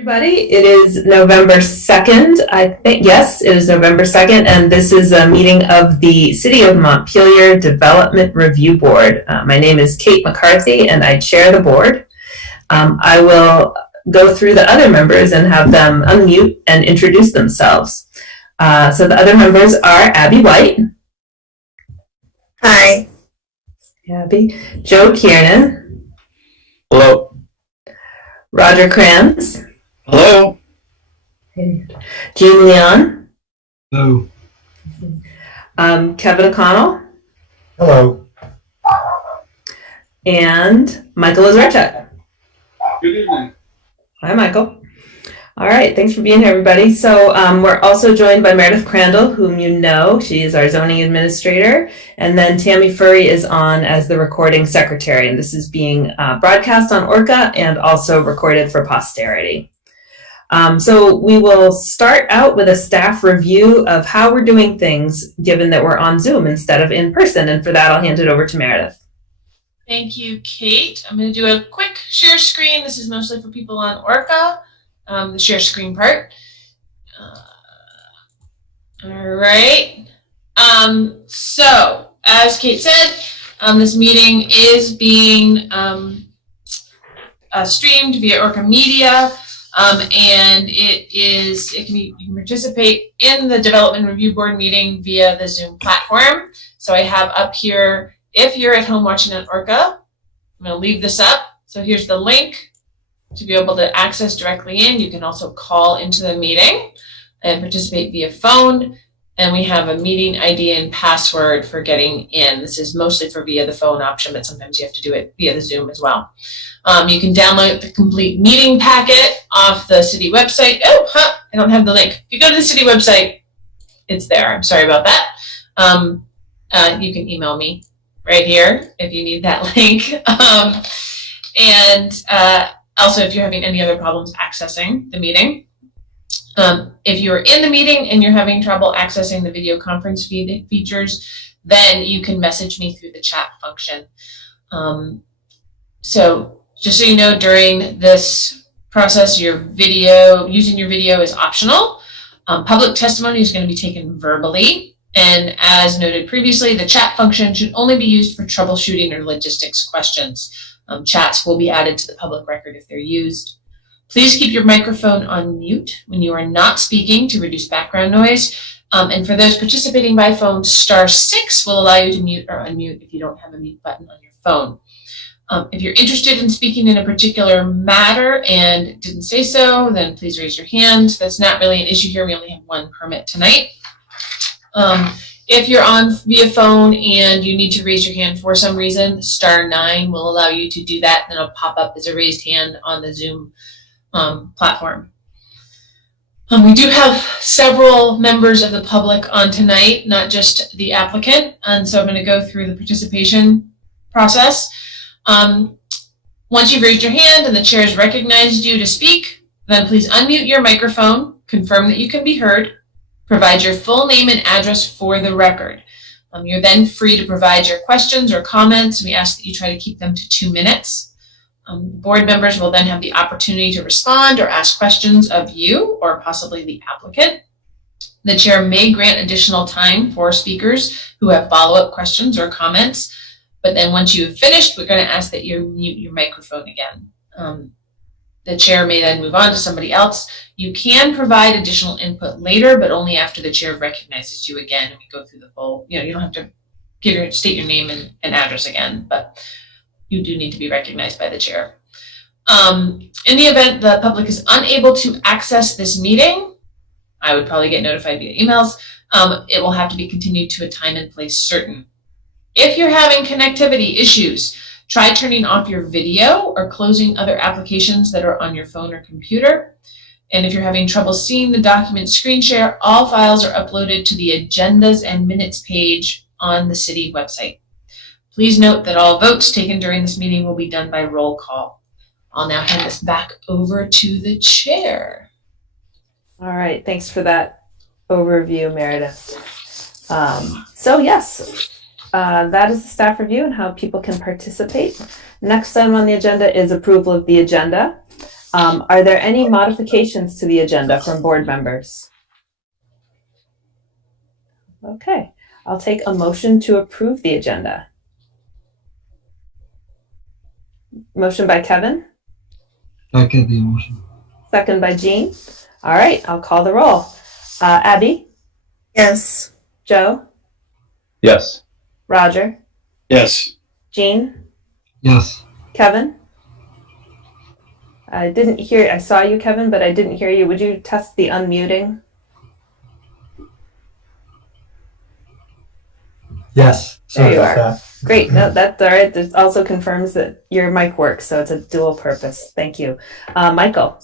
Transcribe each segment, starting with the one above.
Everybody, it is November 2nd, I think. Yes, it is November 2nd, and this is a meeting of the City of Montpelier Development Review Board. My name is Kate McCarthy, and I chair the board. I will go through the other members and have them unmute and introduce themselves. So the other members are Abby White. Hi. Abby. Joe Kiernan. Hello. Roger Kranz. Hello. Jean Leon. Hello. Kevin O'Connell. Hello. And Michael Ozarchuk. Good evening. Hi, Michael. All right, thanks for being here, everybody. So we're also joined by Meredith Crandall, whom you know. She is our zoning administrator. And then Tammy Furry is on as the recording secretary. And this is being broadcast on ORCA and also recorded for posterity. So we will start out with a staff review of how we're doing things, given that we're on Zoom instead of in person. And for that, I'll hand it over to Meredith. Thank you, Kate. I'm going to do a quick share screen. This is mostly for people on ORCA, the share screen part. All right. So, as Kate said, this meeting is being streamed via ORCA Media. And you can participate in the Development Review Board meeting via the Zoom platform. So I have up here, if you're at home watching on ORCA, I'm going to leave this up. So here's the link to be able to access directly in. You can also call into the meeting and participate via phone. And we have a meeting ID and password for getting in. This is mostly for via the phone option, but sometimes you have to do it via the Zoom as well. You can download the complete meeting packet off the city website. I don't have the link. If you go to the city website, it's there. I'm sorry about that. You can email me right here if you need that link. Also, if you're having any other problems accessing the meeting, if you're in the meeting and you're having trouble accessing the video conference features, then you can message me through the chat function. So just so you know, during this process, using your video is optional. Public testimony is going to be taken verbally. And as noted previously, the chat function should only be used for troubleshooting or logistics questions. Chats will be added to the public record if they're used. Please keep your microphone on mute when you are not speaking to reduce background noise. And for those participating by phone, *6 will allow you to mute or unmute if you don't have a mute button on your phone. If you're interested in speaking in a particular matter and didn't say so, then please raise your hand. That's not really an issue here. We only have one permit tonight. If you're on via phone and you need to raise your hand for some reason, *9 will allow you to do that. Then it'll pop up as a raised hand on the Zoom platform. We do have several members of the public on tonight, not just the applicant. And so I'm going to go through the participation process. Once you've raised your hand and the chair has recognized you to speak, then please unmute your microphone, confirm that you can be heard, provide your full name and address for the record. You're then free to provide your questions or comments. We ask that you try to keep them to 2 minutes. Board members will then have the opportunity to respond or ask questions of you or possibly the applicant. The chair may grant additional time for speakers who have follow-up questions or comments. But then once you have finished, we're going to ask that you mute your microphone again. The chair may then move on to somebody else. You can provide additional input later, but only after the chair recognizes you again and we go through the full, you don't have to state your name and address again, but you do need to be recognized by the chair. In the event the public is unable to access this meeting, I would probably get notified via emails. It will have to be continued to a time and place certain. If you're having connectivity issues, try turning off your video or closing other applications that are on your phone or computer. And if you're having trouble seeing the document screen share, all files are uploaded to the agendas and minutes page on the city website. Please note that all votes taken during this meeting will be done by roll call. I'll now hand this back over to the chair. All right, thanks for that overview, Meredith. So yes. That is the staff review and how people can participate. Next item on the agenda is approval of the agenda. Are there any modifications to the agenda from board members? Okay, I'll take a motion to approve the agenda. Motion by Kevin, Second the motion. second by Jean. All right, I'll call the roll. Abby, Yes. Joe, Yes. Roger, Yes. Jean, Yes. Kevin. I didn't hear, I saw you, Kevin, but I didn't hear you. Would you test the unmuting? Yes. There you are. Great. No, that's all right. This also confirms that your mic works, so it's a dual purpose. Thank you. Michael.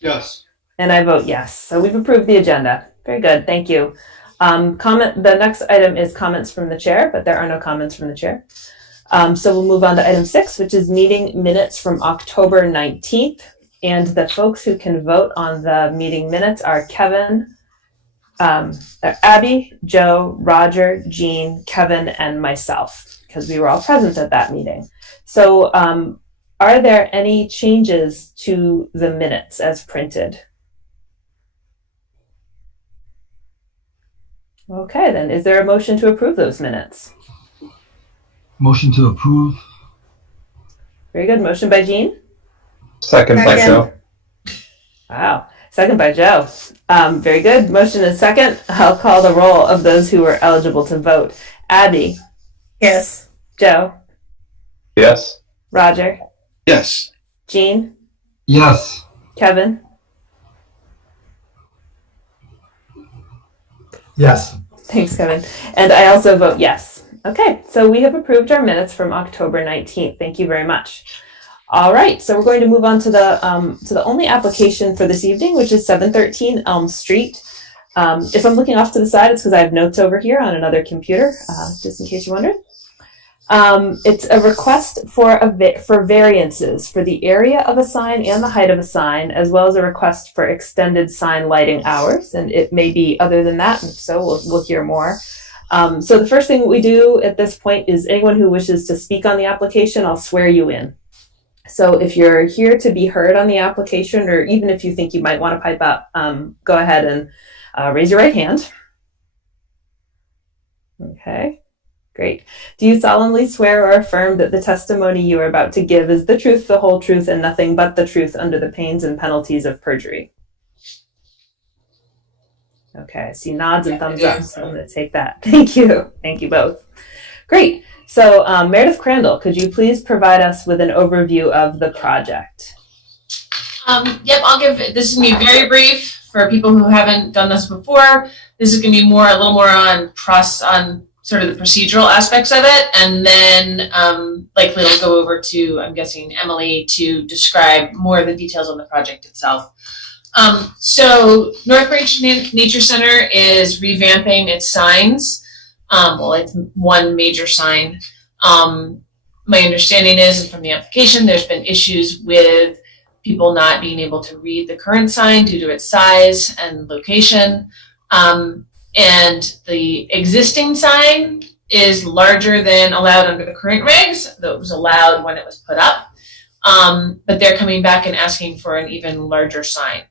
Yes. And I vote yes. So we've approved the agenda. Very good. Thank you. The next item is comments from the chair, but there are no comments from the chair. So we'll move on to item 6, which is meeting minutes from October 19th. And the folks who can vote on the meeting minutes are Kevin, Abby, Joe, Roger, Jean, Kevin, and myself, because we were all present at that meeting. So are there any changes to the minutes as printed? Okay, then is there a motion to approve those minutes? Motion to approve. Very good. Motion by Jean. Second by Second. Joe. Wow. Second by Joe. Very good. Motion is second. I'll call the roll of those who are eligible to vote. Abby, Yes. Joe, Yes. Roger, Yes. Jean, Yes. Kevin. Yes. Thanks, Kevin. And I also vote yes. Okay, so we have approved our minutes from October 19th. Thank you very much. All right, so we're going to move on to the only application for this evening, which is 713 Elm Street. If I'm looking off to the side, it's because I have notes over here on another computer, just in case you wondered. It's a request for variances for the area of a sign and the height of a sign, as well as a request for extended sign lighting hours. And it may be other than that, and if so, we'll hear more. So the first thing we do at this point is anyone who wishes to speak on the application, I'll swear you in. So if you're here to be heard on the application, or even if you think you might want to pipe up, go ahead and raise your right hand. Okay, great. Do you solemnly swear or affirm that the testimony you are about to give is the truth, the whole truth, and nothing but the truth under the pains and penalties of perjury? Okay, I see nods and thumbs up, so I'm going to take that. Thank you. Thank you both. Great. So Meredith Crandall, could you please provide us with an overview of the project? Yep, this is going to be very brief for people who haven't done this before. This is going to be a little more on sort of the procedural aspects of it, and then likely it'll go over to, I'm guessing, Emily to describe more of the details on the project itself. So North Branch Nature Center is revamping its signs. It's one major sign. My understanding is, and from the application, there's been issues with people not being able to read the current sign due to its size and location. And the existing sign is larger than allowed under the current regs, though it was allowed when it was put up. But they're coming back and asking for an even larger sign.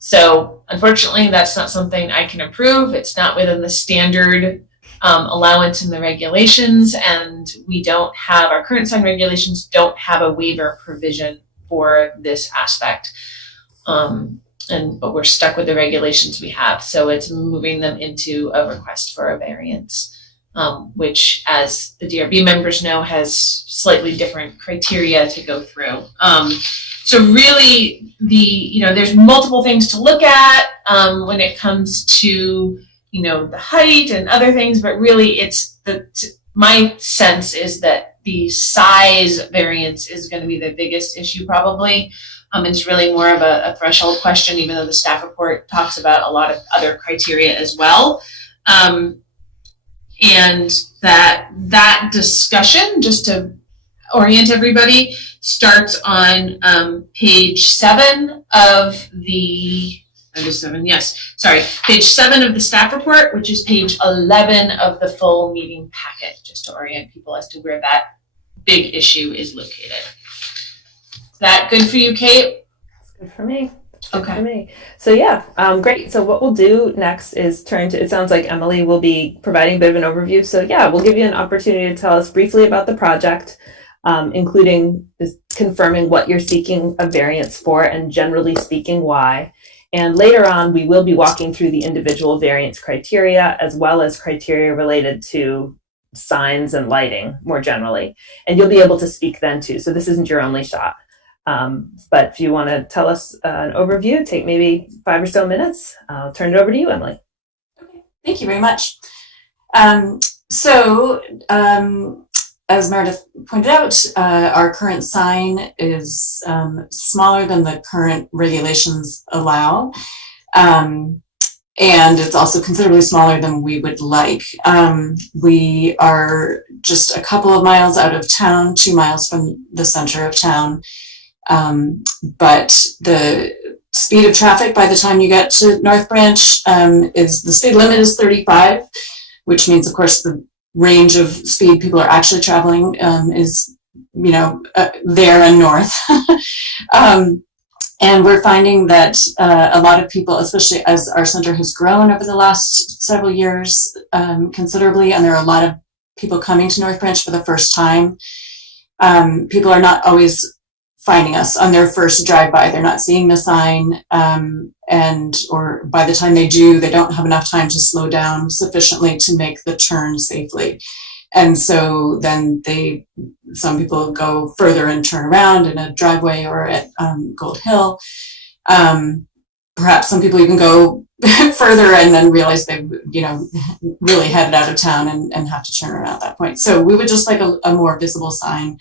So unfortunately, that's not something I can approve. It's not within the standard allowance in the regulations, and our current sign regulations don't have a waiver provision for this aspect. But we're stuck with the regulations we have. So it's moving them into a request for a variance, which, as the DRB members know, has slightly different criteria to go through. So really, there's multiple things to look at when it comes to, the height and other things, but really my sense is that the size variance is going to be the biggest issue probably. It's really more of a threshold question, even though the staff report talks about a lot of other criteria as well. And that discussion, just to orient everybody, starts on page 7 of the page 7 of the staff report, which is page 11 of the full meeting packet, just to orient people as to where that big issue is located. Is that good for you, Kate? Good for me. Good Okay. for me. So yeah, great. So what we'll do next is turn to, it sounds like Emily will be providing a bit of an overview. So yeah, we'll give you an opportunity to tell us briefly about the project, including just confirming what you're seeking a variance for and generally speaking why. And later on, we will be walking through the individual variance criteria as well as criteria related to signs and lighting more generally. And you'll be able to speak then too. So this isn't your only shot. But if you want to tell us an overview, take maybe 5 or so minutes. I'll turn it over to you, Emily. Okay, thank you very much. As Meredith pointed out, our current sign is smaller than the current regulations allow. And it's also considerably smaller than we would like. We are just a couple of miles out of town, 2 miles from the center of town. But the speed of traffic by the time you get to North Branch is the speed limit is 35, which means, of course, the range of speed people are actually traveling is, there and north. And we're finding that a lot of people, especially as our center has grown over the last several years considerably, and there are a lot of people coming to North Branch for the first time, people are not always finding us on their first drive-by. They're not seeing the sign, or by the time they do, they don't have enough time to slow down sufficiently to make the turn safely. And so then some people go further and turn around in a driveway or at Gold Hill. Perhaps some people even go further and then realize they've, really headed out of town and have to turn around at that point. So we would just like a more visible sign,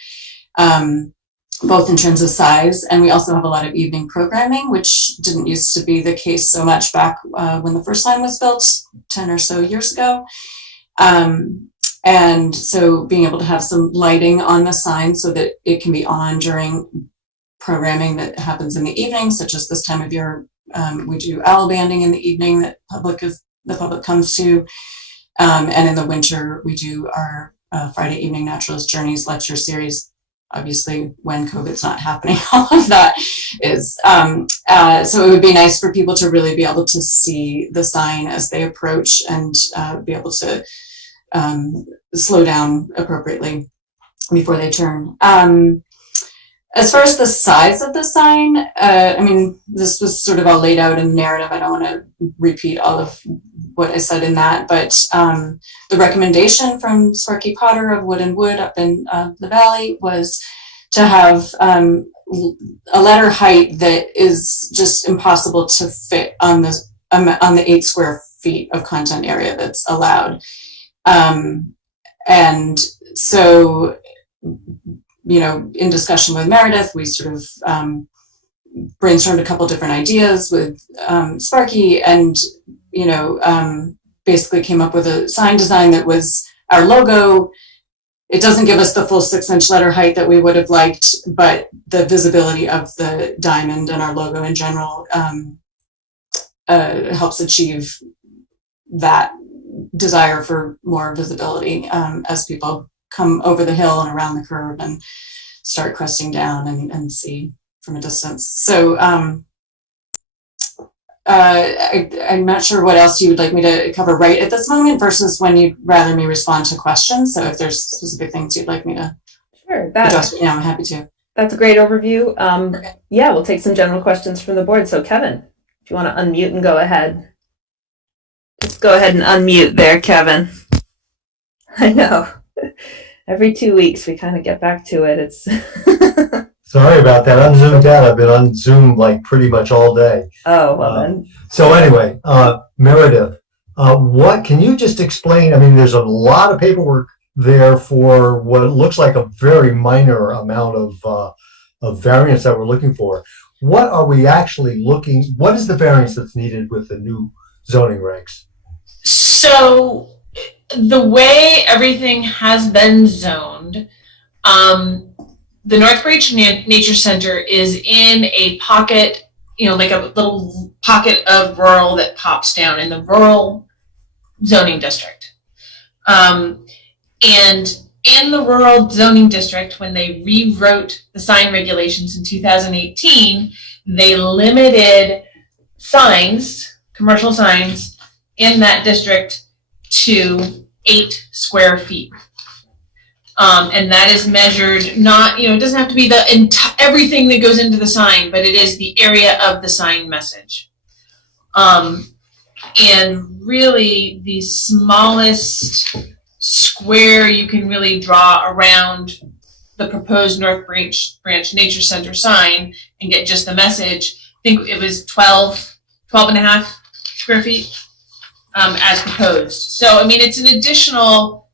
both in terms of size, and we also have a lot of evening programming, which didn't used to be the case so much back when the first sign was built 10 or so years ago. And so being able to have some lighting on the sign so that it can be on during programming that happens in the evening, such as this time of year, we do owl banding in the evening that the public comes to. And in the winter, we do our Friday evening Naturalist Journeys lecture series. Obviously, when COVID's not happening, all of that is. So it would be nice for people to really be able to see the sign as they approach and be able to slow down appropriately before they turn. As far as the size of the sign, this was sort of all laid out in the narrative. I don't want to repeat all of what I said in that, but the recommendation from Sparky Potter of Wood and Wood up in the Valley was to have a letter height that is just impossible to fit on the 8 square feet of content area that's allowed. And so, in discussion with Meredith, we sort of brainstormed a couple different ideas with Sparky and, basically came up with a sign design that was our logo. It doesn't give us the full 6-inch letter height that we would have liked, but the visibility of the diamond and our logo in general helps achieve that desire for more visibility as people come over the hill and around the curve and start cresting down and see from a distance. So I'm not sure what else you would like me to cover right at this moment versus when you'd rather me respond to questions. So if there's specific things you'd like me to address right now, I'm happy to. That's a great overview. Okay. Yeah, we'll take some general questions from the board. So Kevin, if you want to unmute and go ahead. Just go ahead and unmute there, Kevin. I know. Every 2 weeks we kind of get back to it. It's Sorry about that. I'm zoomed out. I've been on Zoom like pretty much all day. Oh, well then. So anyway, Meredith, what can you just explain? I mean, there's a lot of paperwork there for what looks like a very minor amount of variance that we're looking for. What are we actually what is the variance that's needed with the new zoning regs? So the way everything has been zoned, the North Branch Nature Center is in a pocket, like a little pocket of rural that pops down in the rural zoning district. And in the rural zoning district, when they rewrote the sign regulations in 2018, they limited signs, commercial signs, in that district to 8 square feet. And that is measured not, it doesn't have to be everything that goes into the sign, but it is the area of the sign message. And really the smallest square you can really draw around the proposed North Branch Nature Center sign and get just the message, I think it was 12 and a half square feet as proposed. So, it's an additional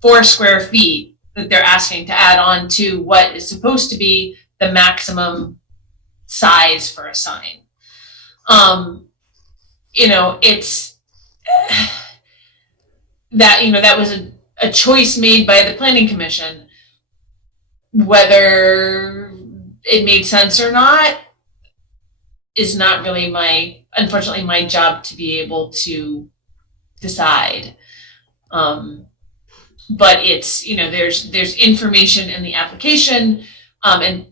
4 square feet that they're asking to add on to what is supposed to be the maximum size for a sign. It's that was a choice made by the Planning Commission. Whether it made sense or not is not really unfortunately my job to be able to decide. But it's, there's information in the application and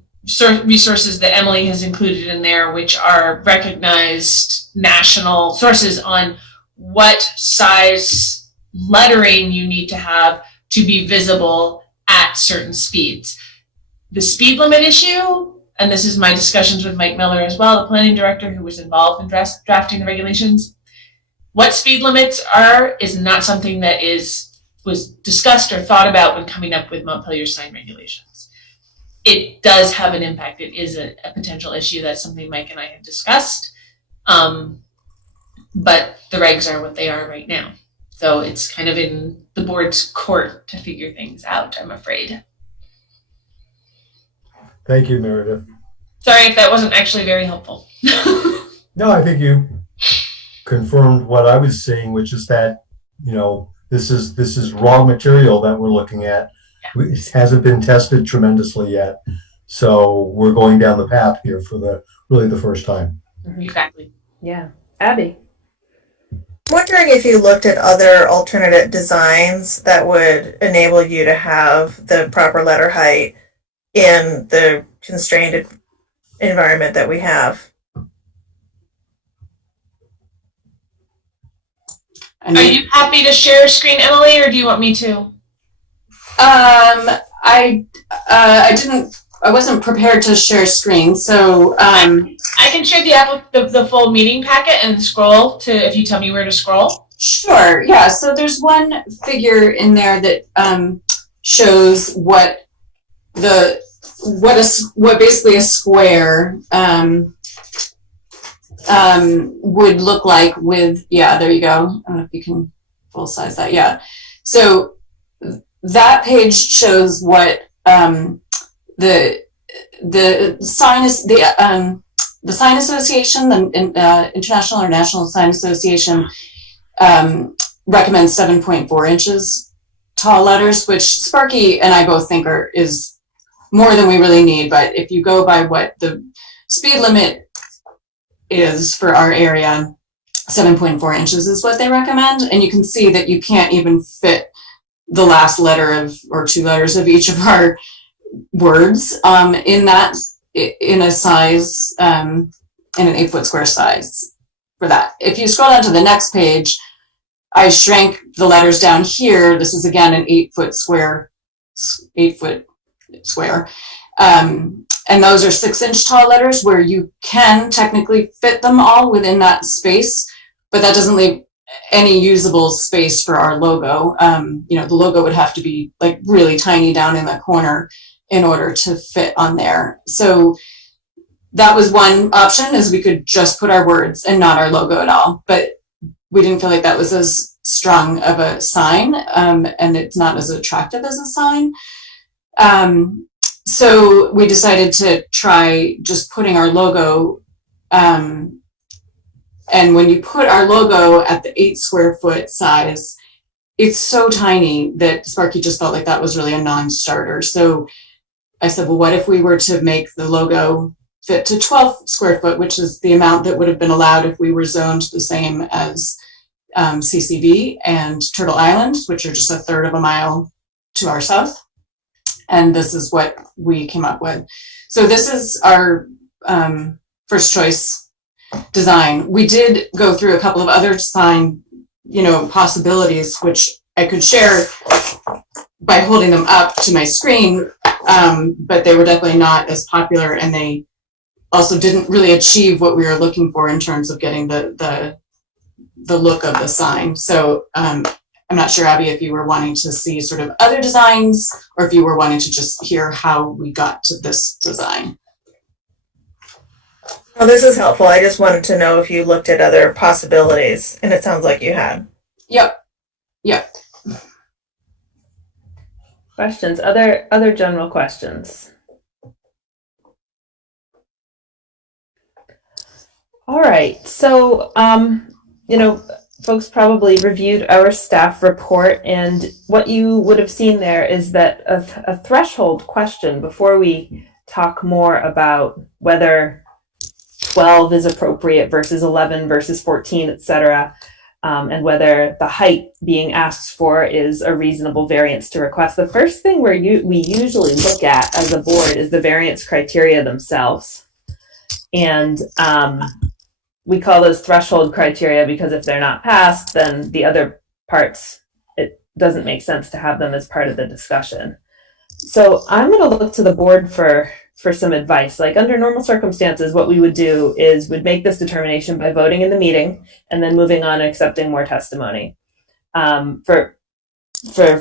resources that Emily has included in there, which are recognized national sources on what size lettering you need to have to be visible at certain speeds. The speed limit issue, and this is my discussions with Mike Miller as well, the planning director who was involved in drafting the regulations. What speed limits are is not something that was discussed or thought about when coming up with Montpelier sign regulations. It does have an impact. It is a potential issue. That's something Mike and I have discussed. But the regs are what they are right now. So it's kind of in the board's court to figure things out, I'm afraid. Thank you, Meredith. Sorry if that wasn't actually very helpful. No, I think you confirmed what I was saying, which is that, this is raw material that we're looking at. Yeah. It hasn't been tested tremendously yet. So we're going down the path here for the first time. Exactly. Yeah. Abby? I'm wondering if you looked at other alternate designs that would enable you to have the proper letter height in the constrained environment that we have. Are you happy to share a screen, Emily, or do you want me to? I wasn't prepared to share screen, so I can share the full meeting packet and scroll to, if you tell me where to scroll. Sure. Yeah. So there's one figure in there that shows what basically a square would look like with, there you go. I don't know if you can full size that. Yeah. So that page shows what the sign is, the Sign Association, the International or National Sign Association recommends 7.4 inches tall letters, which Sparky and I both think is more than we really need. But if you go by what the speed limit is for our area, 7.4 inches is what they recommend. And you can see that you can't even fit the last letter or 2 letters of each of our words in a size, in an 8-foot square size for that. If you scroll down to the next page, I shrank the letters down here. This is again an 8-foot square. And those are 6-inch tall letters where you can technically fit them all within that space, but that doesn't leave any usable space for our logo. The logo would have to be like really tiny down in the corner in order to fit on there. So that was one option, is we could just put our words and not our logo at all. But we didn't feel like that was as strong of a sign, and it's not as attractive as a sign. So we decided to try just putting our logo, and when you put our logo at the 8 square foot size, it's so tiny that Sparky just felt like that was really a non-starter. So I said, well, what if we were to make the logo fit to 12 square foot, which is the amount that would have been allowed if we were zoned the same as CCV and Turtle Island, which are just a third of a mile to our south. And this is what we came up with. So this is our first choice design. We did go through a couple of other design, possibilities, which I could share by holding them up to my screen, but they were definitely not as popular, and they also didn't really achieve what we were looking for in terms of getting the look of the sign. So I'm not sure, Abby, if you were wanting to see sort of other designs, or if you were wanting to just hear how we got to this design. Oh, this is helpful. I just wanted to know if you looked at other possibilities, and it sounds like you had. Yep. Questions? Other general questions? All right. So, folks probably reviewed our staff report, and what you would have seen there is that a threshold question before we talk more about whether 12 is appropriate versus 11 versus 14, etc., and whether the height being asked for is a reasonable variance to request. The first thing we usually look at as a board is the variance criteria themselves. And we call those threshold criteria because if they're not passed, then the other parts, it doesn't make sense to have them as part of the discussion. So I'm going to look to the board for some advice. Like under normal circumstances, what we would do is would make this determination by voting in the meeting and then moving on and accepting more testimony. For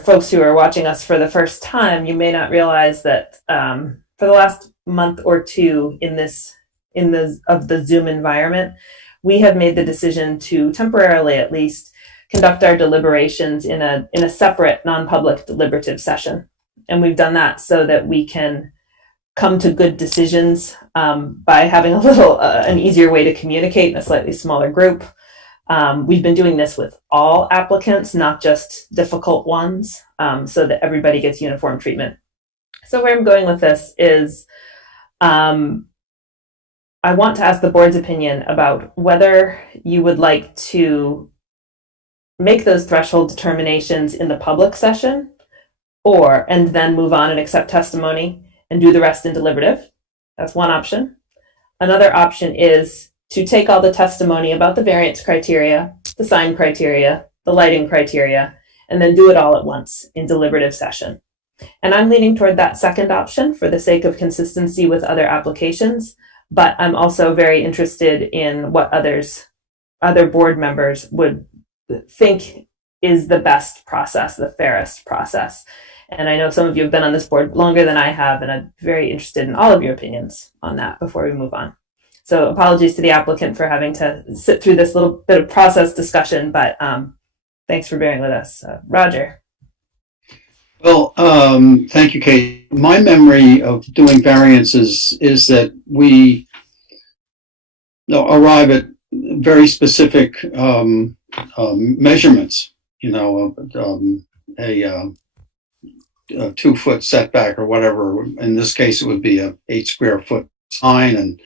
folks who are watching us for the first time, you may not realize that for the last month or two in the Zoom environment, we have made the decision to temporarily, at least, conduct our deliberations in a separate non-public deliberative session. And we've done that so that we can come to good decisions by having an easier way to communicate in a slightly smaller group. We've been doing this with all applicants, not just difficult ones, so that everybody gets uniform treatment. So where I'm going with this is I want to ask the board's opinion about whether you would like to make those threshold determinations in the public session and then move on and accept testimony and do the rest in deliberative. That's one option. Another option is to take all the testimony about the variance criteria, the sign criteria, the lighting criteria, and then do it all at once in deliberative session. And I'm leaning toward that second option for the sake of consistency with other applications, but I'm also very interested in what other board members would think is the best process, the fairest process. And I know some of you have been on this board longer than I have, and I'm very interested in all of your opinions on that before we move on. So apologies to the applicant for having to sit through this little bit of process discussion, but thanks for bearing with us. Roger. Well, thank you, Kate. My memory of doing variances is that we arrive at very specific measurements, a 2-foot setback or whatever. In this case, it would be a 8 square foot sign and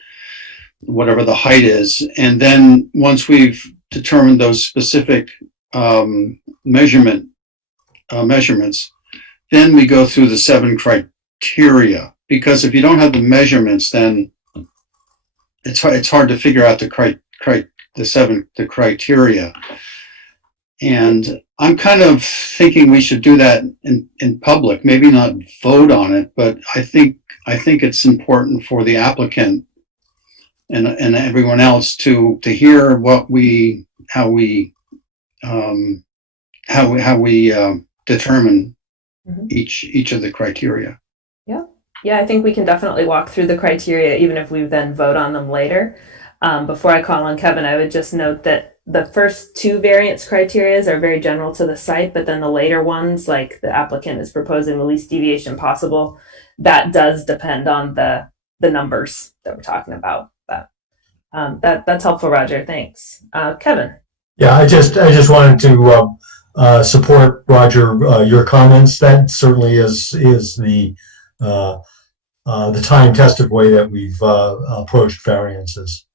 whatever the height is. And then once we've determined those specific measurements, then we go through the 7 criteria. Because if you don't have the measurements, then it's hard to figure out the criteria. And I'm kind of thinking we should do that in public, maybe not vote on it, but I think it's important for the applicant and everyone else to hear how we determine each of the criteria. Yeah, I think we can definitely walk through the criteria even if we then vote on them later. Before I call on Kevin, I would just note that the first 2 variance criteria are very general to the site, but then the later ones, like the applicant is proposing the least deviation possible, that does depend on the numbers that we're talking about. But that's helpful, Roger. Thanks. Kevin. Yeah, I just wanted to support Roger, your comments. That certainly is the time-tested way that we've approached variances.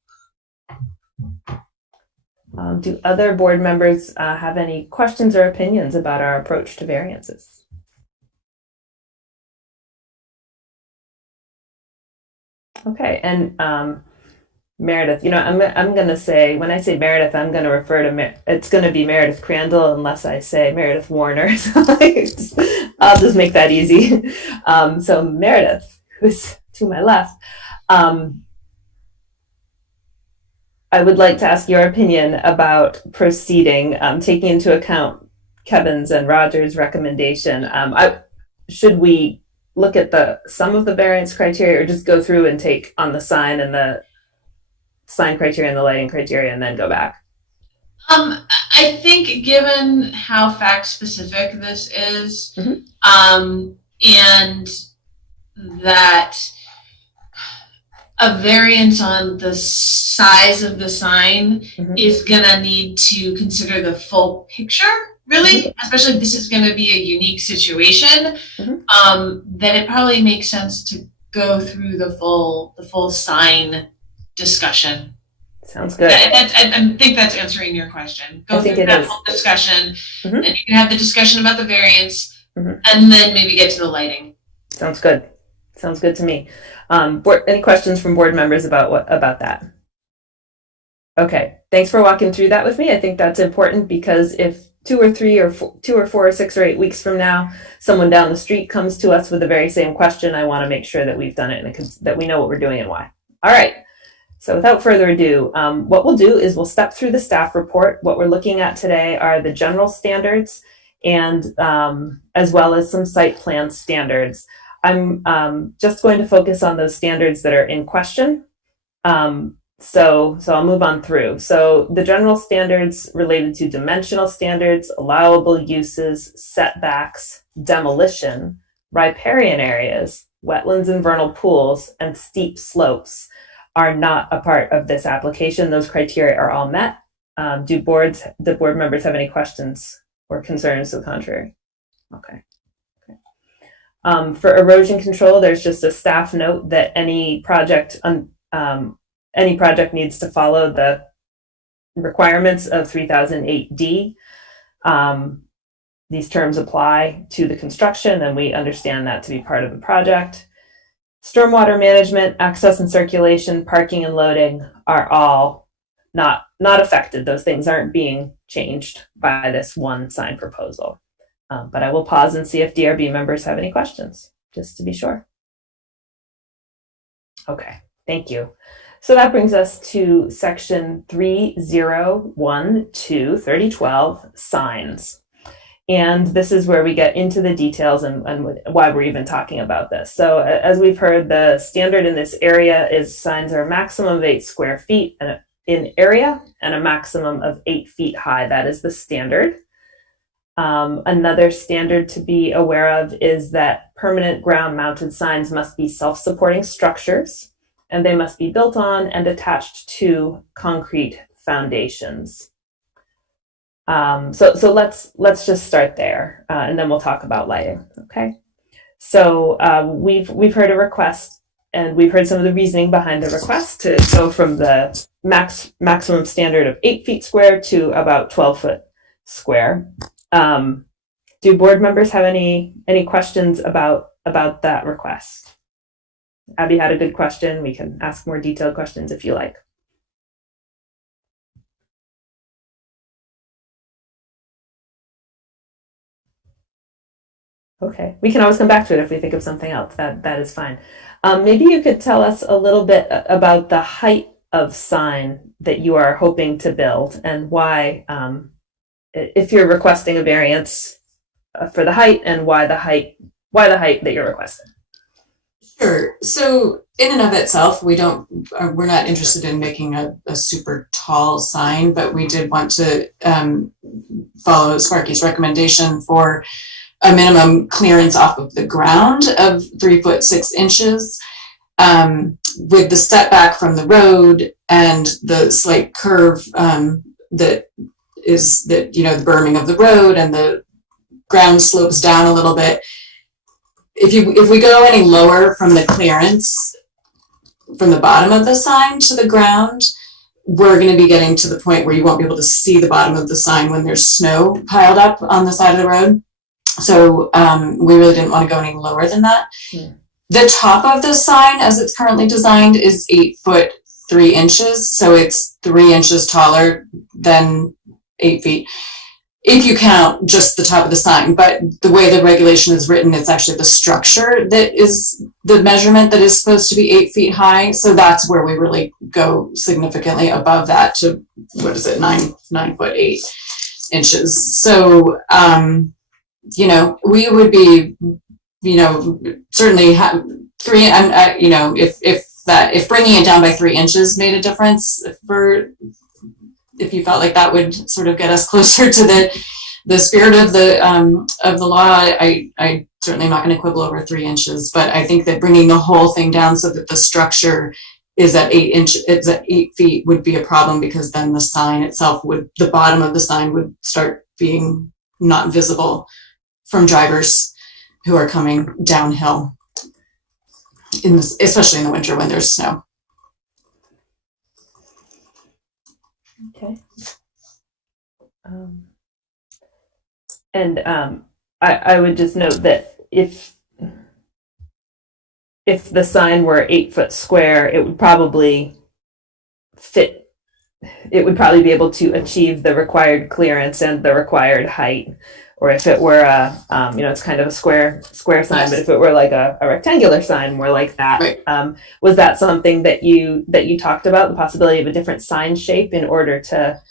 Do other board members have any questions or opinions about our approach to variances? Okay, and Meredith, I'm going to say, when I say Meredith, I'm going to refer to, it's going to be Meredith Crandall unless I say Meredith Warner. So I'll just make that easy. So Meredith, who's to my left, I would like to ask your opinion about proceeding, taking into account Kevin's and Roger's recommendation. Should we look at some of the variance criteria, or just go through and take on the sign and the sign criteria and the lighting criteria and then go back? I think given how fact specific this is, and that a variance on the size of the sign is gonna need to consider the full picture, really, especially if this is gonna be a unique situation, then it probably makes sense to go through the full sign discussion. Sounds good. I think that's answering your question. Go through that whole discussion, and you can have the discussion about the variance, and then maybe get to the lighting. Sounds good. Sounds good to me. Any questions from board members about that? Okay, thanks for walking through that with me. I think that's important, because if 2 or 3 or 4 or 6 or 8 weeks from now, someone down the street comes to us with the very same question, I want to make sure that we've done it and that we know what we're doing and why. All right. So without further ado, what we'll do is we'll step through the staff report. What we're looking at today are the general standards, and as well as some site plan standards. I'm just going to focus on those standards that are in question. So I'll move on through. So the general standards related to dimensional standards, allowable uses, setbacks, demolition, riparian areas, wetlands and vernal pools, and steep slopes are not a part of this application. Those criteria are all met. Do board members have any questions or concerns to the contrary? Okay. For erosion control, there's just a staff note that any project needs to follow the requirements of 3008D. These terms apply to the construction, and we understand that to be part of the project. Stormwater management, access and circulation, parking and loading are all not affected. Those things aren't being changed by this one sign proposal. But I will pause and see if DRB members have any questions, just to be sure. Okay, thank you. So that brings us to section 3012, 3012, signs. And this is where we get into the details and why we're even talking about this. So as we've heard, the standard in this area is signs are a maximum of 8 square feet in area and a maximum of 8 feet high. That is the standard. Another standard to be aware of is that permanent ground-mounted signs must be self-supporting structures, and they must be built on and attached to concrete foundations. So let's just start there, and then we'll talk about lighting. Okay. So we've heard a request, and we've heard some of the reasoning behind the request to go from the maximum standard of 8 feet square to about 12 foot square. Do board members have any questions about that request? Abby had a good question. We can ask more detailed questions if you like. Okay, we can always come back to it if we think of something else. That is fine. Maybe you could tell us a little bit about the height of sign that you are hoping to build, and why, if you're requesting a variance for the height, and why the height that you're requesting. Sure. So in and of itself, we're not interested in making a super tall sign, but we did want to follow Sparky's recommendation for a minimum clearance off of the ground of 3 foot 6 inches, with the setback from the road and the slight curve the berming of the road, and the ground slopes down a little bit. If we go any lower from the clearance from the bottom of the sign to the ground, we're going to be getting to the point where you won't be able to see the bottom of the sign when there's snow piled up on the side of the road. So we really didn't want to go any lower than that. The top of the sign, as it's currently designed, is 8 foot 3 inches, so it's 3 inches taller than 8 feet. If you count just the top of the sign, but the way the regulation is written, it's actually the structure that is the measurement that is supposed to be 8 feet high. So that's where we really go significantly above that to, what is it, 9 foot 8 inches. So, you know, we would be, you know, certainly have three, you know, if bringing it down by 3 inches made a difference if you felt like that would sort of get us closer to the spirit of the law, I certainly am not going to quibble over 3 inches, but I think that bringing the whole thing down so that the structure is at 8 feet would be a problem, because then the sign itself the bottom of the sign would start being not visible from drivers who are coming downhill, especially in the winter when there's snow. Okay. I would just note that if the sign were 8 foot square, it would probably fit. It would probably be able to achieve the required clearance and the required height. Or if it were you know, it's kind of a square sign, yes. But if it were like a rectangular sign, more like that, right. Was that something that you talked about, the possibility of a different sign shape in order to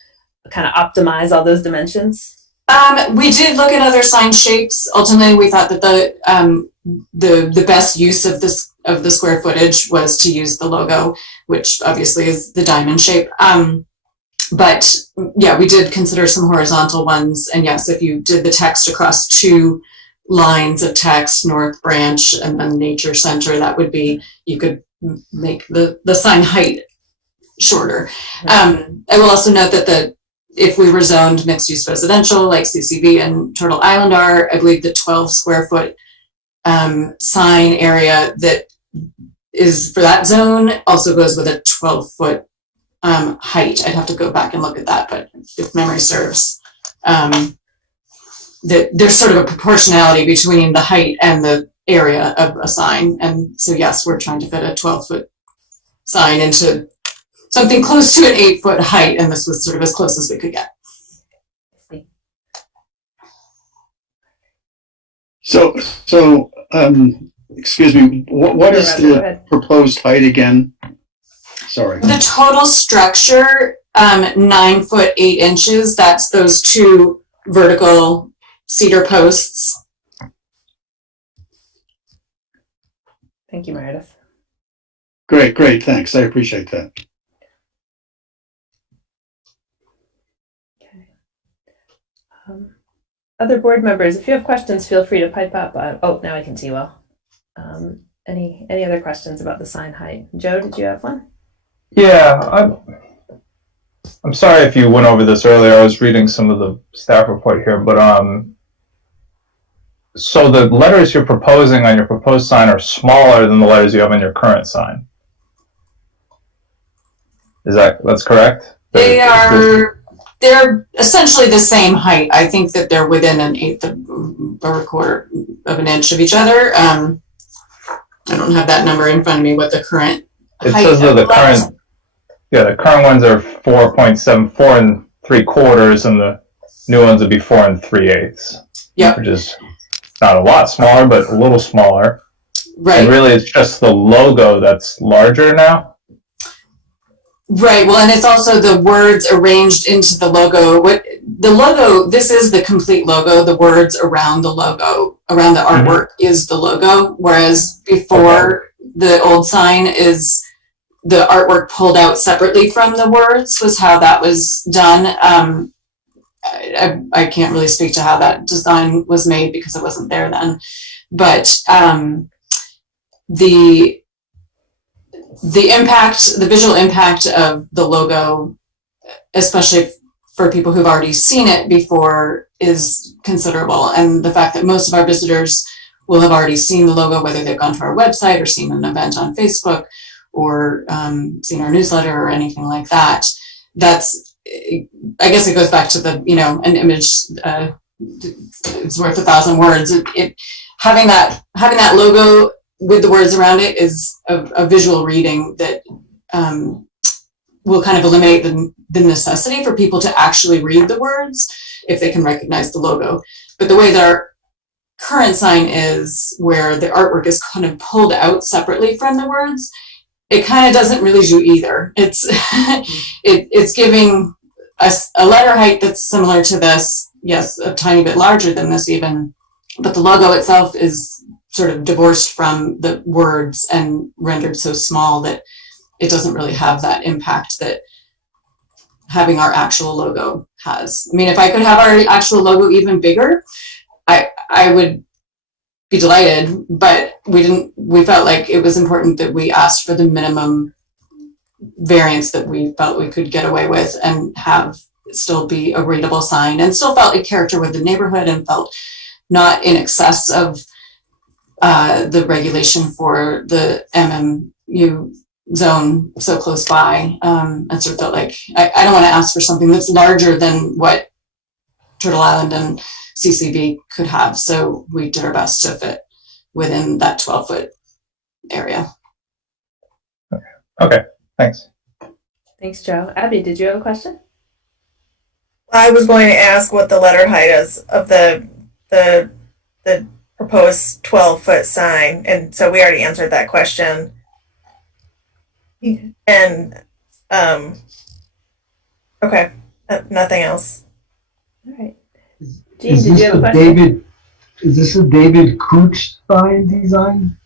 kind of optimize all those dimensions? We did look at other sign shapes. Ultimately, we thought that the best use of the square footage was to use the logo, which obviously is the diamond shape. But yeah, we did consider some horizontal ones. And yes, if you did the text across 2 lines of text, North Branch and then Nature Center, that would be, you could make the sign height shorter. I will also note that if we were zoned mixed use residential like CCV and Turtle Island are, I believe the 12 square foot sign area that is for that zone also goes with a 12 foot height. I'd have to go back and look at that, but if memory serves, that there's sort of a proportionality between the height and the area of a sign. And so yes, we're trying to fit a 12 foot sign into something close to an 8 foot height, and this was sort of as close as we could get. So excuse me, what is the proposed height again? Sorry. The total structure, 9 foot 8 inches. That's those 2 vertical cedar posts. Thank you, Meredith. Great, thanks. I appreciate that. Okay. Other board members, if you have questions, feel free to pipe up. Oh, now I can see well. Any other questions about the sign height? Joe, did you have one? Yeah, I'm sorry if you went over this earlier. I was reading some of the staff report here, but so the letters you're proposing on your proposed sign are smaller than the letters you have on your current sign. That's correct? They're essentially the same height. I think that they're within 1/8 or 1/4 of an inch of each other. I don't have that number in front of me. What the current it height says that the letters. current. Yeah, the current ones are 4 3/4, and the new ones would be 4 3/8. Yeah, which is not a lot smaller, but a little smaller. right. And really, it's just the logo that's larger now. Right. Well, and it's also the words arranged into the logo. This is the complete logo. The words around the logo, around the artwork, is the logo. Whereas before, the old sign is the artwork pulled out separately from the words, was how that was done. I can't really speak to how that design was made because I wasn't there then. But the impact, the visual impact of the logo, especially for people who've already seen it before, is considerable. And the fact that most of our visitors will have already seen the logo, whether they've gone to our website or seen an event on Facebook or seen our newsletter or anything like that, that's, I guess it goes back to the, an image, it's worth 1,000 words. Having that logo with the words around it is a visual reading that will kind of eliminate the necessity for people to actually read the words if they can recognize the logo. But the way that our current sign is, where the artwork is kind of pulled out separately from the words, it kind of doesn't really do either. It's it's giving us a letter height that's similar to this, yes, a tiny bit larger than this even, but the logo itself is sort of divorced from the words and rendered so small that it doesn't really have that impact that having our actual logo has. I mean, if I could have our actual logo even bigger, I would be delighted, but we felt like it was important that we asked for the minimum variance that we felt we could get away with and have still be a readable sign, and still felt a character with the neighborhood and felt not in excess of the regulation for the MMU zone so close by. And so it felt like I don't want to ask for something that's larger than what Turtle Island and CCV could have. So we did our best to fit within that 12-foot area. Okay, thanks. Thanks, Joe. Abby, did you have a question? I was going to ask what the letter height is of the proposed 12-foot sign, and so we already answered that question. And okay, nothing else. All right. Jean, did you have a question? Is this a David Cooch sign design?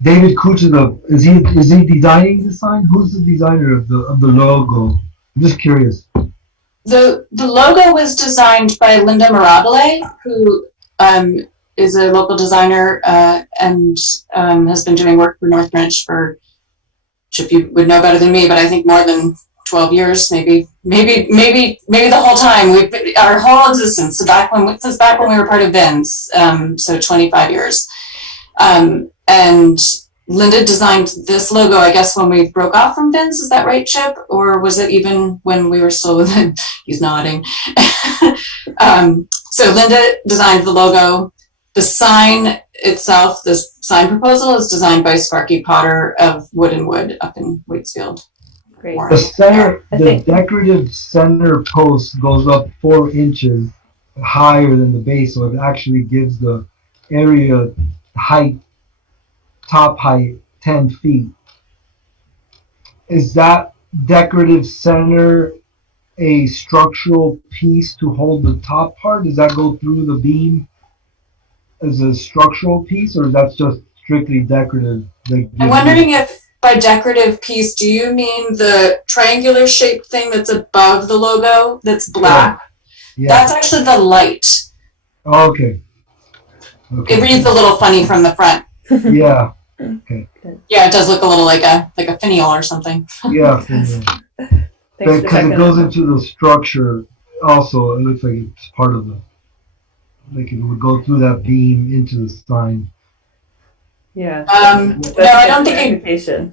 David Cooch is he designing the sign? Who's the designer of the logo? I'm just curious. The logo was designed by Linda Mirabile, who is a local designer and has been doing work for Northbridge for, Chip, you would know better than me, but I think more than 12 years, maybe the whole time. Our whole existence, so back when we were part of VINS, so 25 years. And Linda designed this logo, I guess, when we broke off from VINS. Is that right, Chip? Or was it even when we were still with him? He's nodding. So Linda designed the logo. The sign itself, this sign proposal, is designed by Sparky Potter of Wood and Wood up in Waitsfield. Great. The decorative center post goes up 4 inches higher than the base, so it actually gives the area height, top height, 10 feet. Is that decorative center a structural piece to hold the top part? Does that go through the beam as a structural piece, or is that just strictly decorative? I'm wondering if by decorative piece, do you mean the triangular shaped thing that's above the logo that's black? Yeah. That's actually the light. Oh, okay. It reads a little funny from the front. Yeah. Okay. Yeah, it does look a little like a finial or something. Yeah. Thanks for Because checking it goes that. into the structure also. It looks like it's part of like it would go through that beam into the sign. Yeah. No, I don't think it.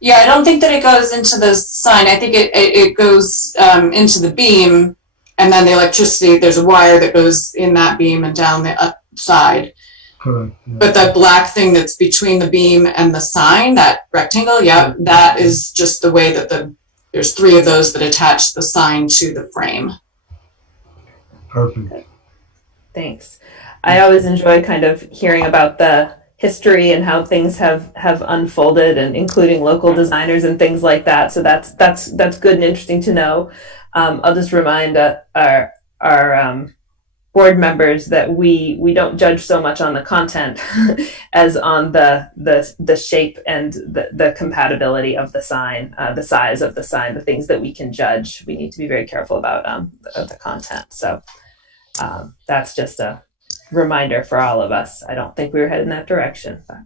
Yeah, I don't think that it goes into the sign. I think it goes into the beam, and then the electricity, there's a wire that goes in that beam and down the side. Correct. Yeah. But the black thing that's between the beam and the sign, that rectangle, yeah, that is just the way that there's 3 of those that attach the sign to the frame. Perfect. Thanks. I always enjoy kind of hearing about the history and how things have unfolded, and including local designers and things like that. So that's good and interesting to know. I'll just remind our board members that we don't judge so much on the content as on the shape and the compatibility of the sign, the size of the sign, the things that we can judge. We need to be very careful about the content. So that's just a reminder for all of us. I don't think we were heading that direction. But,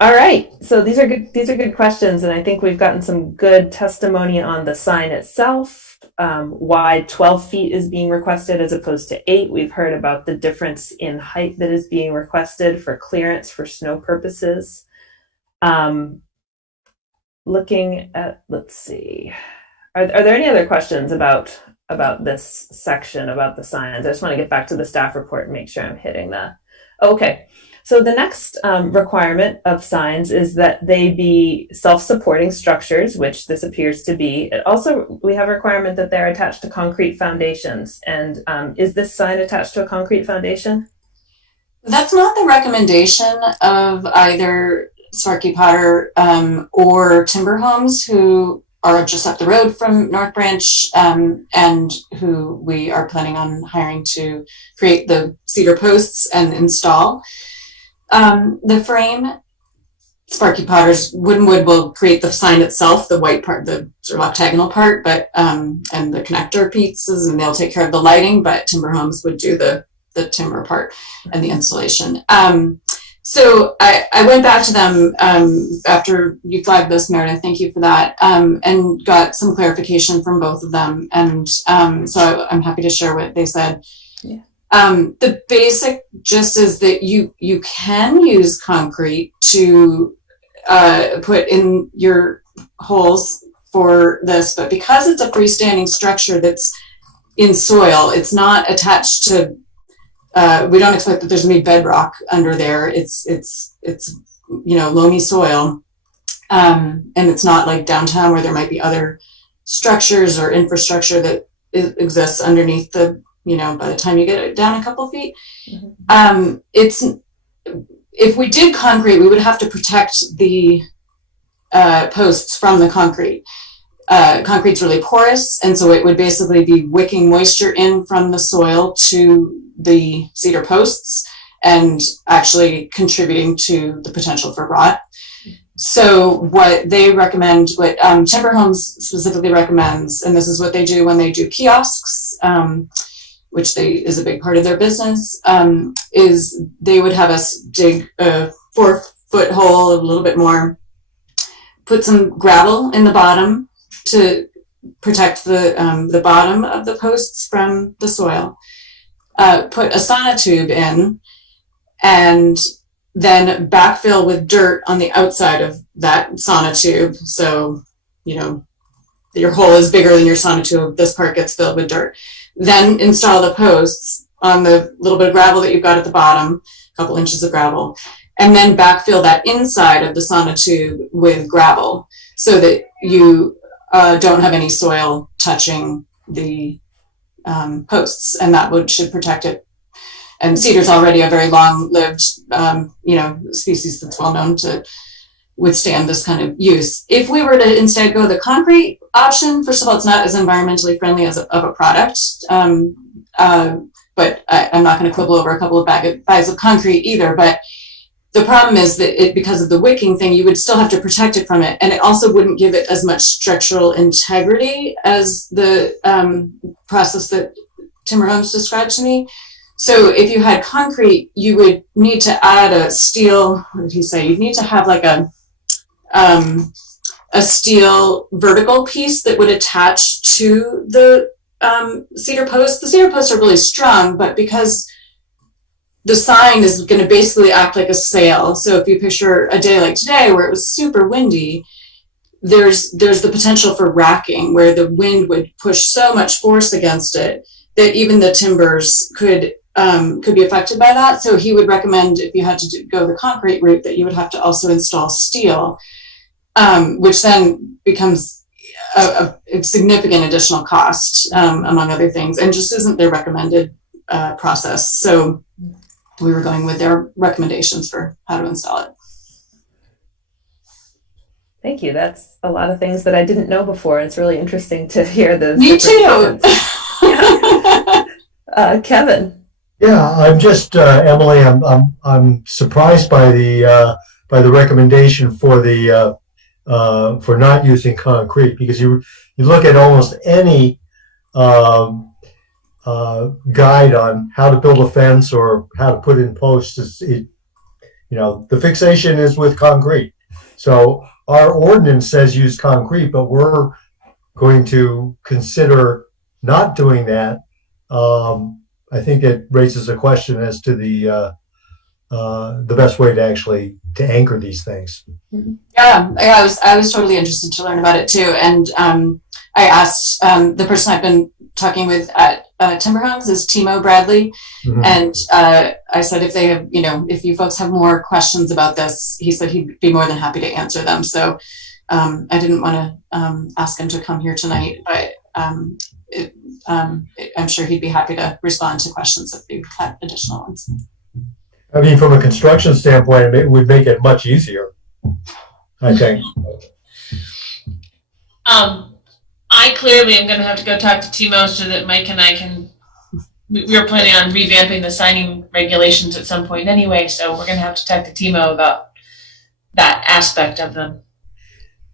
all right. So these are good questions, and I think we've gotten some good testimony on the sign itself. Why 12 feet is being requested as opposed to 8. We've heard about the difference in height that is being requested for clearance for snow purposes. Looking at, let's see, are there any other questions about this section, about the signs? I just want to get back to the staff report and make sure I'm hitting Okay. So the next requirement of signs is that they be self-supporting structures, which this appears to be. It also, we have a requirement that they're attached to concrete foundations. And is this sign attached to a concrete foundation? That's not the recommendation of either Sparky Potter or Timber Homes, who are just up the road from North Branch, and who we are planning on hiring to create the cedar posts and install the frame. Sparky Potter's Wooden Wood will create the sign itself, the white part, the sort of octagonal part, but and the connector pieces, and they'll take care of the lighting, but Timber Homes would do the timber part and the installation. So I went back to them after you flagged this, Meredith, thank you for that, and got some clarification from both of them. And so I'm happy to share what they said. Yeah. The basic gist is that you can use concrete to put in your holes for this, but because it's a freestanding structure that's in soil, it's not attached to we don't expect that there's gonna be bedrock under there. It's loamy soil, and it's not like downtown where there might be other structures or infrastructure that exists underneath the, by the time you get it down a couple feet. Mm-hmm. If we did concrete, we would have to protect the posts from the concrete. Concrete's really porous, and so it would basically be wicking moisture in from the soil to the cedar posts and actually contributing to the potential for rot. So what they recommend, what Timber Homes specifically recommends, and this is what they do when they do kiosks, which is a big part of their business, is they would have us dig a 4-foot hole, a little bit more, put some gravel in the bottom to protect the bottom of the posts from the soil, put a sonotube in, and then backfill with dirt on the outside of that sonotube. So, your hole is bigger than your sonotube. This part gets filled with dirt. Then install the posts on the little bit of gravel that you've got at the bottom, a couple inches of gravel, and then backfill that inside of the sonotube with gravel so that you don't have any soil touching the posts, and that should protect it. And cedar's already a very long-lived, species that's well known to withstand this kind of use. If we were to instead go the concrete option, first of all, it's not as environmentally friendly of a product, but I'm not going to quibble over a couple of bags of concrete either. But the problem is that because of the wicking thing, you would still have to protect it from it, and it also wouldn't give it as much structural integrity as the process that Timber Homes described to me. So if you had concrete, you would need to add a steel, what did he say? You'd need to have like a steel vertical piece that would attach to the cedar posts. The cedar posts are really strong, but because the sign is going to basically act like a sail. So if you picture a day like today where it was super windy, there's the potential for racking where the wind would push so much force against it that even the timbers could be affected by that. So he would recommend, if you had to go the concrete route, that you would have to also install steel, which then becomes a significant additional cost, among other things, and just isn't their recommended process. So we were going with their recommendations for how to install it. Thank you. That's a lot of things that I didn't know before. It's really interesting to hear those. Me too. Kevin. Yeah, I'm just Emily. I'm surprised by the recommendation for the for not using concrete, because you look at almost any guide on how to build a fence or how to put in posts. The fixation is with concrete. So our ordinance says use concrete, but we're going to consider not doing that. I think it raises a question as to the best way to anchor these things. Yeah, I was totally interested to learn about it too, and I asked the person I've been talking with at Timber Homes is Timo Bradley, Mhm. and I said if they have, if you folks have more questions about this, he said he'd be more than happy to answer them. So I didn't want to ask him to come here tonight, but I'm sure he'd be happy to respond to questions if you had additional ones. I mean, from a construction standpoint, it would make it much easier, I think. I clearly am going to have to go talk to Timo so that Mike and I can. We were planning on revamping the signing regulations at some point anyway, so we're going to have to talk to Timo about that aspect of them.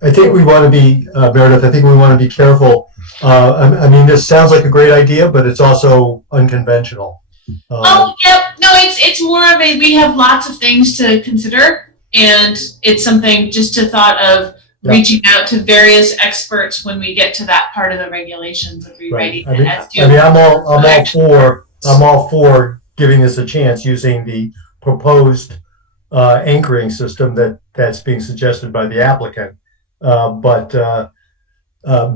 I think we want to be, Meredith, I think we want to be careful. I mean, this sounds like a great idea, but it's also unconventional. Yep. No, it's more of a, we have lots of things to consider, and it's something just to thought of reaching out to various experts when we get to that part of the regulations of rewriting. Right. I mean, I'm all for giving this a chance using the proposed anchoring system that's being suggested by the applicant. But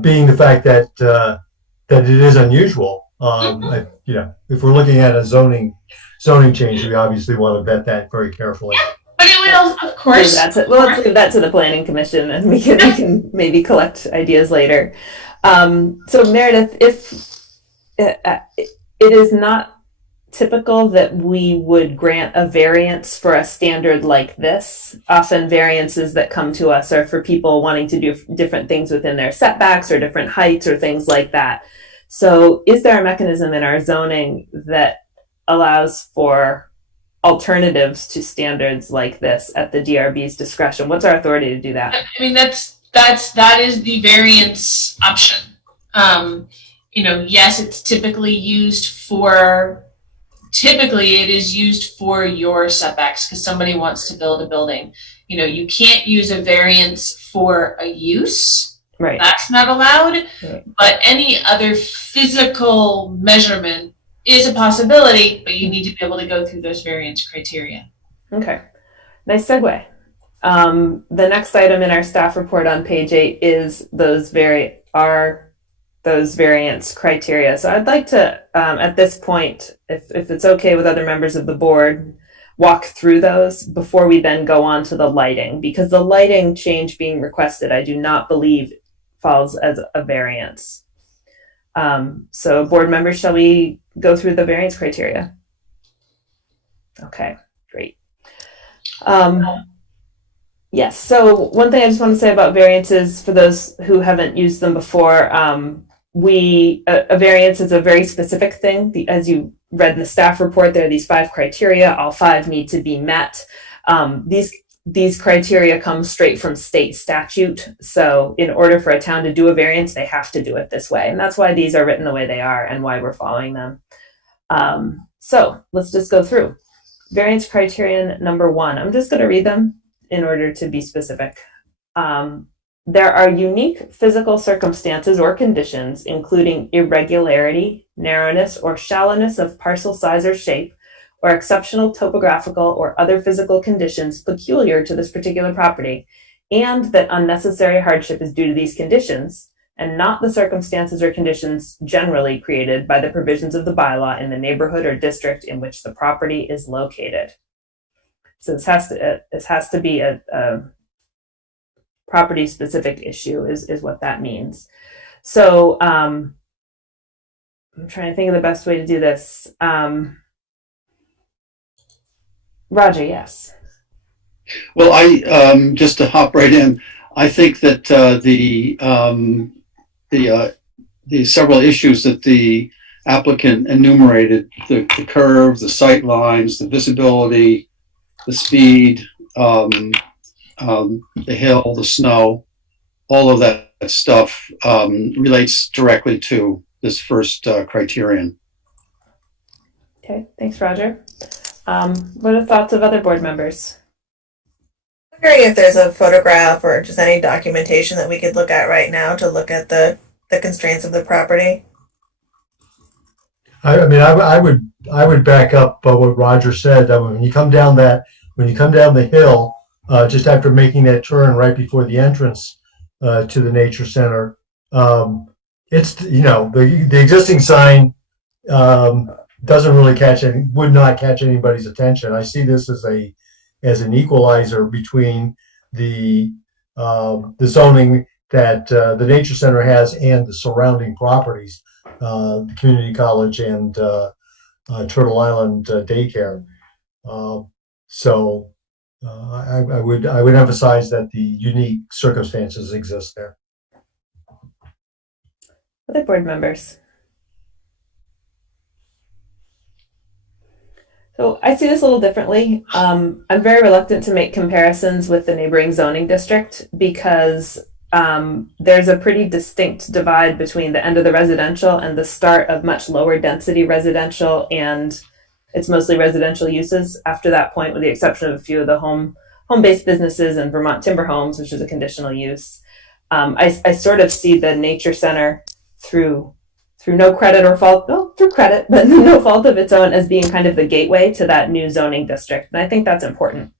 being the fact that it is unusual, if we're looking at a zoning change, we obviously want to vet that very carefully. But it will, of course. Let's leave that to the planning commission, and we can maybe collect ideas later. So Meredith, if it is not typical that we would grant a variance for a standard like this. Often variances that come to us are for people wanting to do different things within their setbacks or different heights or things like that. So is there a mechanism in our zoning that allows for alternatives to standards like this at the DRB's discretion? What's our authority to do that? I mean, that is the variance option. Yes, it's typically it is used for your setbacks because somebody wants to build a building. You can't use a variance for a use. Right. That's not allowed. Right. But any other physical measurement is a possibility, but you need to be able to go through those variance criteria. Okay. Nice segue. The next item in our staff report on page 8 is those variance criteria. So I'd like to, at this point, if it's okay with other members of the board, walk through those before we then go on to the lighting, because the lighting change being requested, I do not believe falls as a variance. So board members, shall we go through the variance criteria? Okay, great. Yes, so one thing I just want to say about variances for those who haven't used them before, a variance is a very specific thing. As you read in the staff report, there are these 5 criteria. All 5 need to be met. These criteria come straight from state statute. So in order for a town to do a variance, they have to do it this way. And that's why these are written the way they are and why we're following them. So let's just go through. Variance criterion number 1. I'm just going to read them in order to be specific. There are unique physical circumstances or conditions, including irregularity, narrowness, or shallowness of parcel size or shape, or exceptional topographical or other physical conditions peculiar to this particular property, and that unnecessary hardship is due to these conditions, and not the circumstances or conditions generally created by the provisions of the bylaw in the neighborhood or district in which the property is located. So this has to be a property-specific issue is what that means. So I'm trying to think of the best way to do this. Roger, yes. Well, I just to hop right in, I think that the several issues that the applicant enumerated, the curve, the sight lines, the visibility, the speed, the hill, the snow, all of that stuff relates directly to this first criterion. Okay, thanks, Roger. What are the thoughts of other board members? I'm wondering if there's a photograph or just any documentation that we could look at right now to look at the constraints of the property. I would back up what Roger said. That when you come down the hill, just after making that turn right before the entrance to the nature center, it's, the existing sign doesn't really would not catch anybody's attention. I see this as an equalizer between the zoning that the nature center has and the surrounding properties, the community college and Turtle Island daycare. I would emphasize that the unique circumstances exist there. Other board members? So I see this a little differently. I'm very reluctant to make comparisons with the neighboring zoning district because there's a pretty distinct divide between the end of the residential and the start of much lower density residential, and it's mostly residential uses after that point, with the exception of a few of the home-based businesses and Vermont Timber Homes, which is a conditional use. I sort of see the nature center through no credit or fault, no, through credit, but no fault of its own, as being kind of the gateway to that new zoning district. And I think that's important.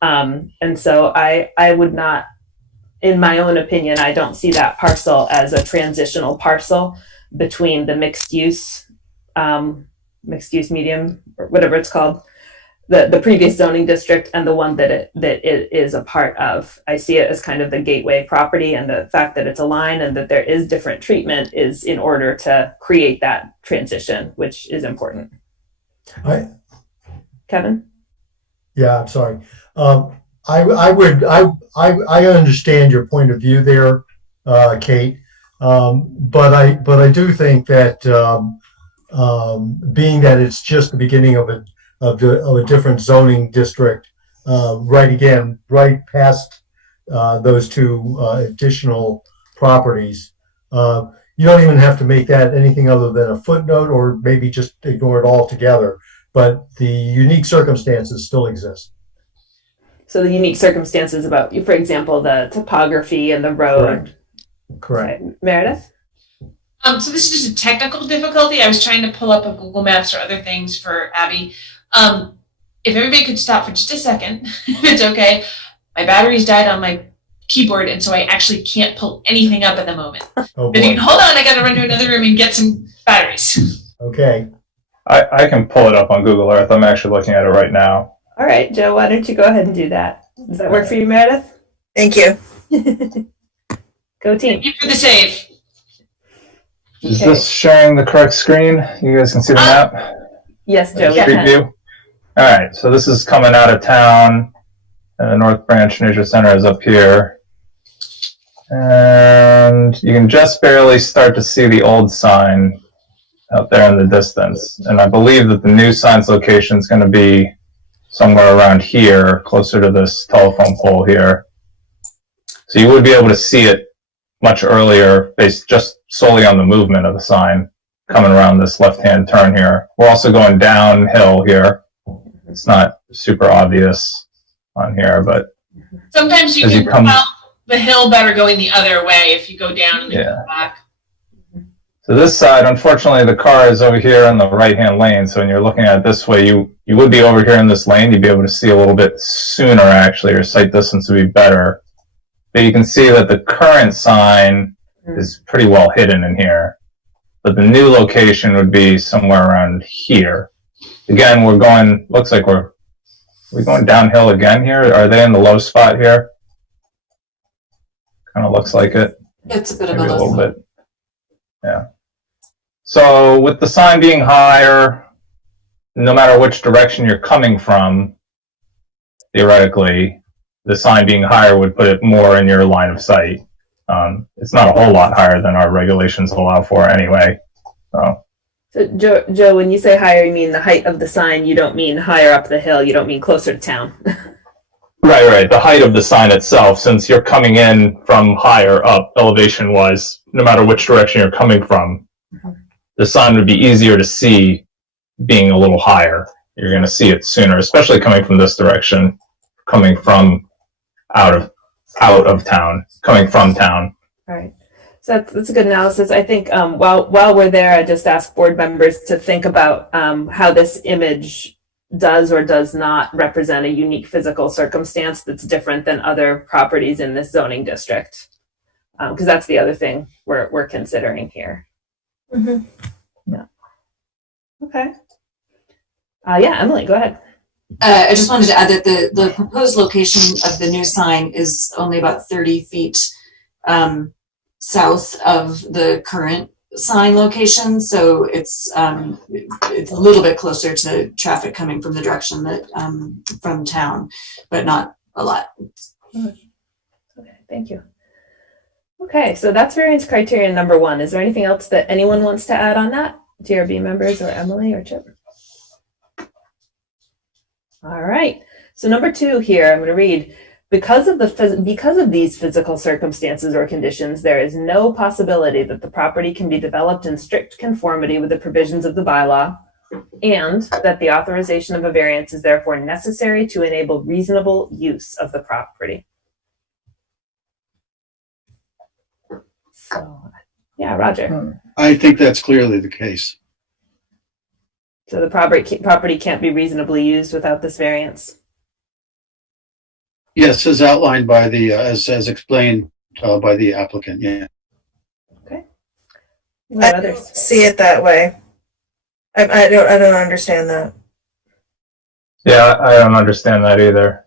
And so I would not, in my own opinion, I don't see that parcel as a transitional parcel between the mixed use medium, or whatever it's called, the previous zoning district and the one that it is a part of. I see it as kind of the gateway property, and the fact that it's a line and that there is different treatment is in order to create that transition, which is important. Kevin? Yeah, I'm sorry. I understand your point of view there, Kate. But I do think that being that it's just the beginning of a different zoning district, right past those two additional properties, you don't even have to make that anything other than a footnote, or maybe just ignore it altogether. But the unique circumstances still exist. So the unique circumstances about, for example, the topography and the road. Correct. Okay. Meredith? So this is just a technical difficulty. I was trying to pull up a Google Maps or other things for Abby. If everybody could stop for just a second, if it's okay. My batteries died on my keyboard, and so I actually can't pull anything up at the moment. Oh, But if you can hold on, I gotta run to another room and get some batteries. Okay. I can pull it up on Google Earth. I'm actually looking at it right now. All right, Joe, why don't you go ahead and do that? Does that work for you, Meredith? Thank you. Go team. Thank you for the save. Is Okay. this sharing the correct screen? You guys can see the map? Yes, Joe, we Street can. view? All right, so this is coming out of town, and the North Branch Nature Center is up here. And you can just barely start to see the old sign out there in the distance. And I believe that the new sign's location is going to be somewhere around here, closer to this telephone pole here. So you would be able to see it much earlier, based just solely on the movement of the sign coming around this left-hand turn here. We're also going downhill here. It's not super obvious on here, but Sometimes you As you can come- tell the hill better going the other way if you go down and then Yeah. come back. so this side, unfortunately, the car is over here in the right-hand lane. So when you're looking at it this way, you would be over here in this lane. You'd be able to see a little bit sooner, actually. Your sight distance would be better. But you can see that the current sign is pretty well hidden in here. But the new location would be somewhere around here. Again, looks like we're going downhill again here? Are they in the low spot here? Kind of looks like it. It's a bit of Maybe a a little low. bit. Yeah. So with the sign being higher, no matter which direction you're coming from, theoretically, the sign being higher would put it more in your line of sight. It's not a whole lot higher than our regulations allow for anyway. So Joe, when you say higher, you mean the height of the sign. You don't mean higher up the hill. You don't mean closer to town. Right. The height of the sign itself, since you're coming in from higher up elevation-wise, no matter which direction you're coming from, the sign would be easier to see being a little higher. You're going to see it sooner, especially coming from this direction, coming from out of town, coming from town. All right. So that's a good analysis. I think while we're there, I just ask board members to think about how this image does or does not represent a unique physical circumstance that's different than other properties in this zoning district. Because that's the other thing we're considering here. Mhm. Okay. Yeah, Emily, go ahead. I just wanted to add that the proposed location of the new sign is only about 30 feet south of the current sign location, so it's a little bit closer to traffic coming from the direction that from town, but not a lot. Okay, thank you. Okay, so that's variance criteria number 1. Is there anything else that anyone wants to add on that? DRB members or Emily or Chip? All right. So number 2 here, I'm going to read. Because of these physical circumstances or conditions, there is no possibility that the property can be developed in strict conformity with the provisions of the bylaw, and that the authorization of a variance is therefore necessary to enable reasonable use of the property. So, yeah, Roger. I think that's clearly the case. So the property can't be reasonably used without this variance. Yes, as outlined by the, as explained by the applicant, yeah. Okay. I What don't others? see it that way. I don't understand that. Yeah, I don't understand that either.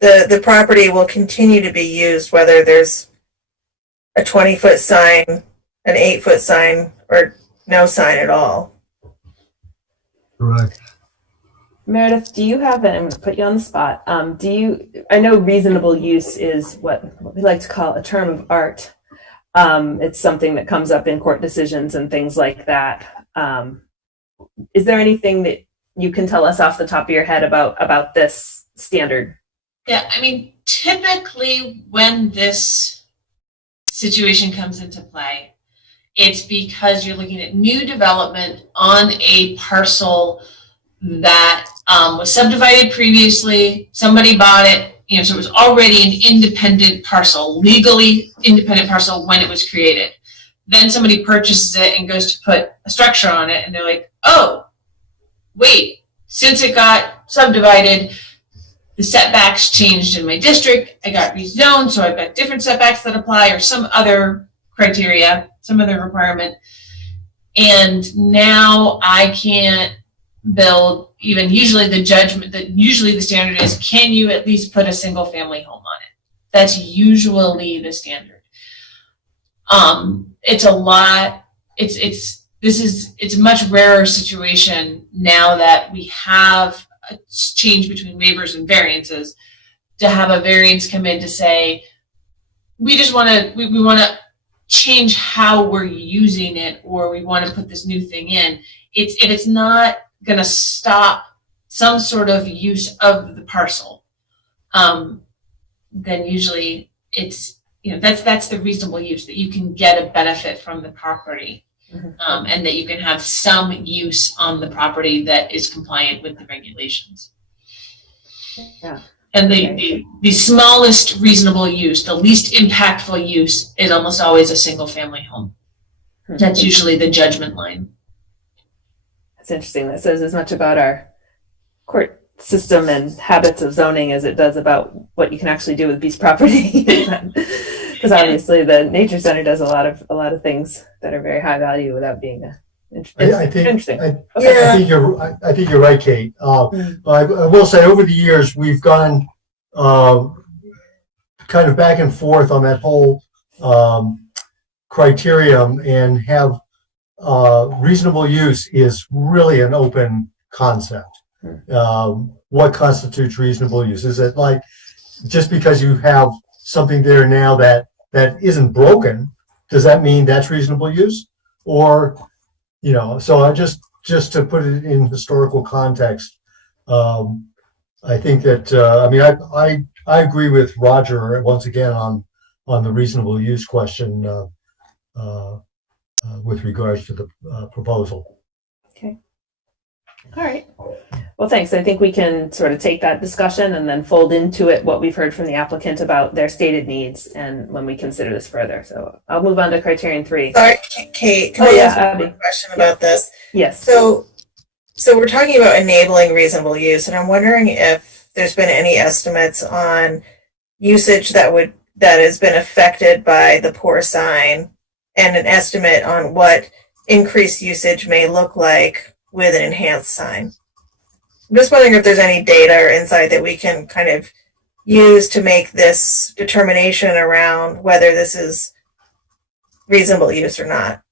The property will continue to be used whether there's a 20-foot sign, an 8-foot sign, or no sign at all. Correct. Meredith, do you have, and I'm going to put you on the spot, I know reasonable use is what we like to call a term of art. It's something that comes up in court decisions and things like that. Is there anything that you can tell us off the top of your head about this standard? Yeah, I mean, typically when this situation comes into play, it's because you're looking at new development on a parcel that was subdivided previously, somebody bought it, so it was already an independent parcel, legally independent parcel when it was created. Then somebody purchases it and goes to put a structure on it, and they're like, oh, wait, since it got subdivided, the setbacks changed in my district, I got rezoned, so I've got different setbacks that apply, or some other criteria, some other requirement, and now I can't build, even usually the standard is, can you at least put a single family home on it? That's usually the standard. It's a lot, it's a much rarer situation now that we have a change between waivers and variances, to have a variance come in to say, we just want to, we want to change how we're using it, or we want to put this new thing in. If it's not going to stop some sort of use of the parcel, then usually it's, that's the reasonable use, that you can get a benefit from the property, and that you can have some use on the property that is compliant with the regulations. Yeah. And the smallest reasonable use, the least impactful use, is almost always a single family home. That's usually the judgment line. That's interesting. That says as much about our court system and habits of zoning as it does about what you can actually do with piece property. Because obviously the nature center does a lot of things that are very high value without being interesting. I think you're right, Kate. I will say, over the years we've gone kind of back and forth on that whole criterion, and have reasonable use is really an open concept. What constitutes reasonable use? Is it like, just because you have something there now that isn't broken, does that mean that's reasonable use? Or, so I just to put it in historical context, I think that, I agree with Roger once again on the reasonable use question with regards to the proposal. Okay. All right. Well, thanks. I think we can sort of take that discussion and then fold into it what we've heard from the applicant about their stated needs, and when we consider this further. So I'll move on to criterion 3. Sorry, Kate, can I ask one question about this? Yes. So we're talking about enabling reasonable use, and I'm wondering if there's been any estimates on usage that would that has been affected by the poor sign and an estimate on what increased usage may look like with an enhanced sign. I'm just wondering if there's any data or insight that we can kind of use to make this determination around whether this is reasonable use or not.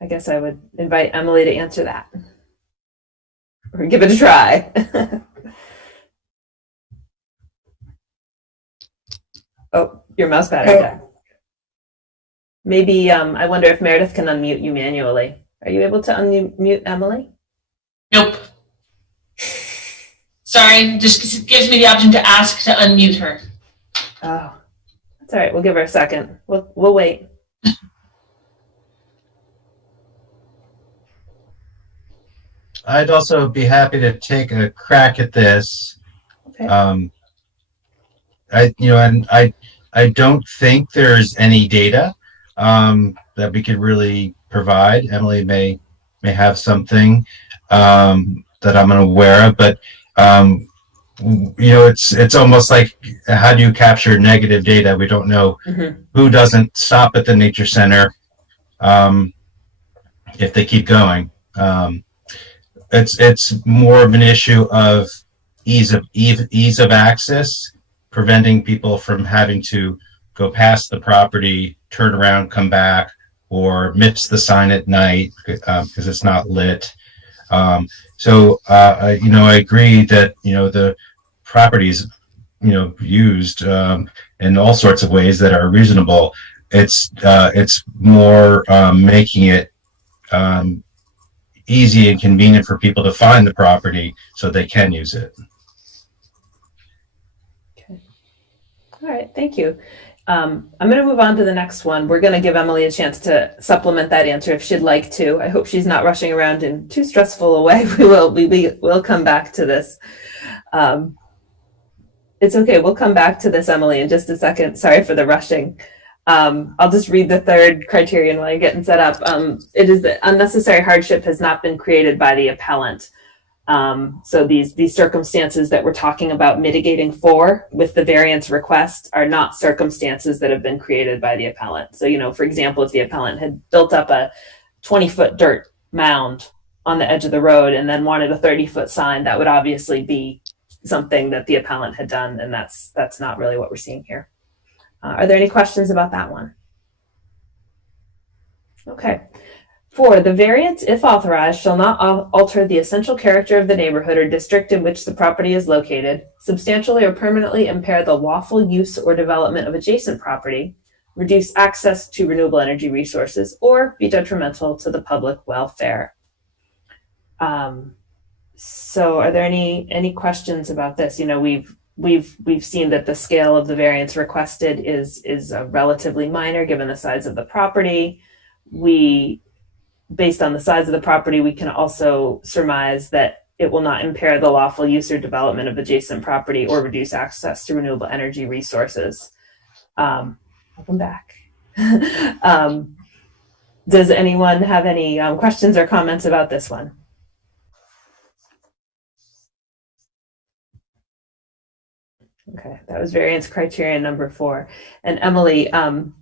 I guess I would invite Emily to answer that. Or give it a try. Oh, your mouse battery died. Maybe, I wonder if Meredith can unmute you manually. Are you able to unmute Emily? Nope. Sorry, just gives me the option to ask to unmute her. Oh, that's all right. We'll give her a second. We'll wait. I'd also be happy to take a crack at this. Okay. I don't think there's any data that we could really provide. Emily may have something that I'm unaware of, but it's almost like, how do you capture negative data? We don't know who doesn't stop at the nature center if they keep going. It's more of an issue of ease of access, preventing people from having to go past the property, turn around, come back, or miss the sign at night because it's not lit. So I agree that the properties used in all sorts of ways that are reasonable. It's more making it easy and convenient for people to find the property so they can use it. Okay. All right, thank you. I'm going to move on to the next one. We're going to give Emily a chance to supplement that answer if she'd like to. I hope she's not rushing around in too stressful a way. We will come back to this. It's okay. We'll come back to this, Emily, in just a second. Sorry for the rushing. I'll just read the third criterion while you're getting set up. It is that unnecessary hardship has not been created by the appellant. So these circumstances that we're talking about mitigating for with the variance request are not circumstances that have been created by the appellant. So, for example, if the appellant had built up a 20-foot dirt mound on the edge of the road and then wanted a 30-foot sign, that would obviously be something that the appellant had done, and that's not really what we're seeing here. Are there any questions about that one? Okay. 4, the variance, if authorized, shall not alter the essential character of the neighborhood or district in which the property is located, substantially or permanently impair the lawful use or development of adjacent property, reduce access to renewable energy resources, or be detrimental to the public welfare. So are there any questions about this? We've seen that the scale of the variance requested is relatively minor given the size of the property. Based on the size of the property, we can also surmise that it will not impair the lawful use or development of adjacent property or reduce access to renewable energy resources. Welcome back. Does anyone have any questions or comments about this one? Okay, that was variance criteria number 4. And Emily,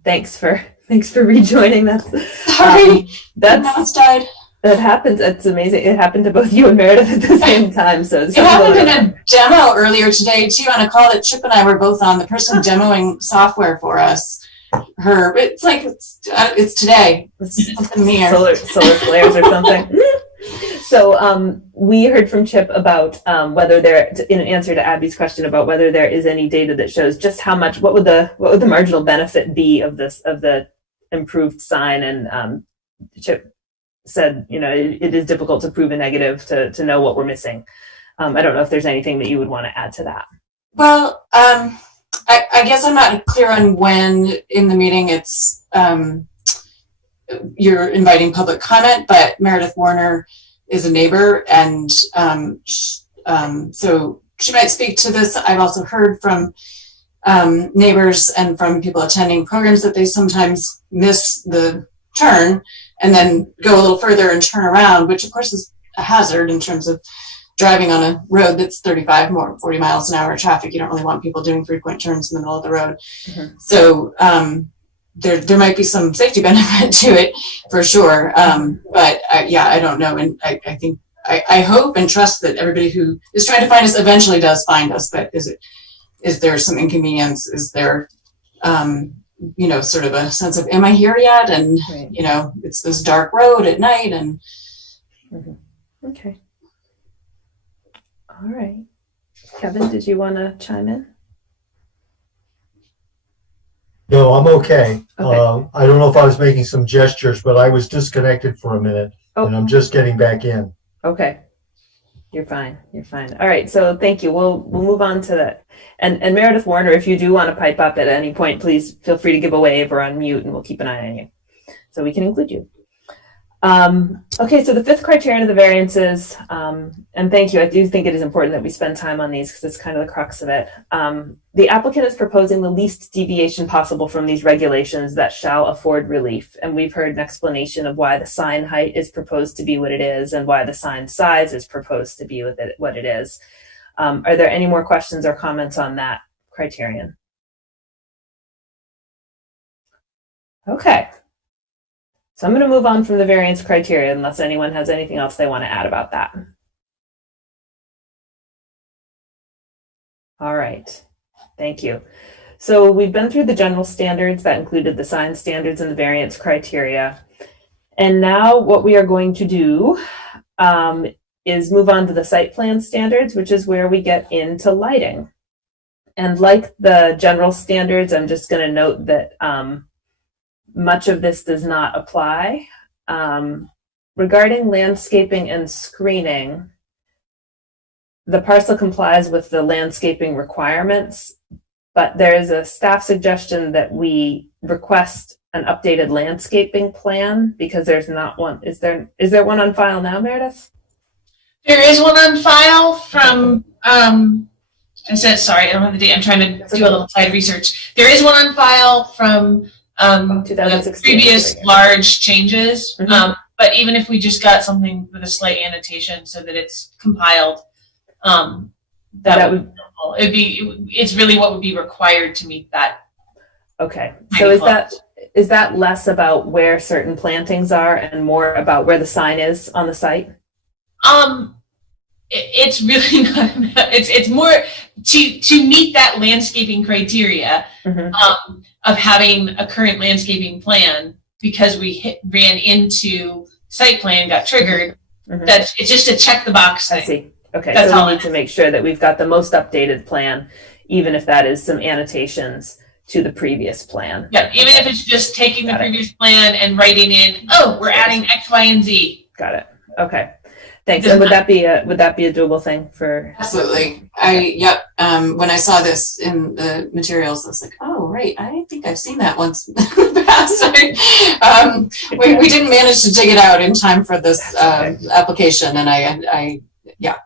thanks for rejoining. Sorry, the mouse died. That happens. It's amazing. It happened to both you and Meredith at the same time. So it happened in a demo earlier today too, on a call that Chip and I were both on. The person demoing software for us, it's today. It's something near solar flares or something. So we heard from Chip about whether there, in answer to Abby's question about whether there is any data that shows just how much, what would the marginal benefit be of the improved sign, and Chip said, it is difficult to prove a negative to know what we're missing. I don't know if there's anything that you would want to add to that. Well, I guess I'm not clear on when in the meeting it's you're inviting public comment, but Meredith Warner is a neighbor, and so she might speak to this. I've also heard from neighbors and from people attending programs that they sometimes miss the turn and then go a little further and turn around, which of course is a hazard in terms of driving on a road that's 35 or 40 miles an hour traffic. You don't really want people doing frequent turns in the middle of the road. Mhm. So there might be some safety benefit to it for sure. But yeah, I don't know. And I think I hope and trust that everybody who is trying to find us eventually does find us. But is there some inconvenience? Is there, you know, sort of a sense of, am I here yet? And, Right. you know, it's this dark road at night. And Okay. All right. Kevin, did you want to chime in? No, I'm okay. Okay. I don't know if I was making some gestures, but I was disconnected for a minute, and I'm Oh, just getting back in. okay. You're fine. You're fine. All right. So thank you. We'll move on to that. And Meredith Warner, if you do want to pipe up at any point, please feel free to give a wave or unmute, and we'll keep an eye on you so we can include you. Okay, so the fifth criterion of the variances, and thank you, I do think it is important that we spend time on these because it's kind of the crux of it. The applicant is proposing the least deviation possible from these regulations that shall afford relief. And we've heard an explanation of why the sign height is proposed to be what it is and why the sign size is proposed to be what it is. Are there any more questions or comments on that criterion? Okay. So I'm going to move on from the variance criteria unless anyone has anything else they want to add about that. All right, thank you. So we've been through the general standards that included the sign standards and the variance criteria. And now what we are going to do is move on to the site plan standards, which is where we get into lighting. And like the general standards, I'm just going to note that much of this does not apply. Regarding landscaping and screening, the parcel complies with the landscaping requirements, but there is a staff suggestion that we request an updated landscaping plan because there's not one. Is there one on file now, Meredith? There is one on file from, I said, sorry, I don't have the date. I'm trying to do a little side research. There is one on file from the previous large changes. Mm-hmm. But even if we just got something with a slight annotation so that it's compiled, that would be helpful. It's really what would be required to meet that. Okay, so is that less about where certain plantings are and more about where the sign is on the site? It's really not. It's more to meet that landscaping criteria. Mm-hmm. Of having a current landscaping plan because we ran into site plan, got triggered. Mm-hmm. That's it's just a check the box thing. I see. Okay, that's so we need to make sure that we've got the most updated plan, even if that is some annotations to the previous plan. Yeah, even if it's just taking the previous plan and writing in, oh, we're adding X, Y, and Z. Got it. Okay. Thanks. And would that be a doable thing for? Absolutely. When I saw this in the materials, I was like, oh, right. I think I've seen that once in the past. We didn't manage to dig it out in time for this application. And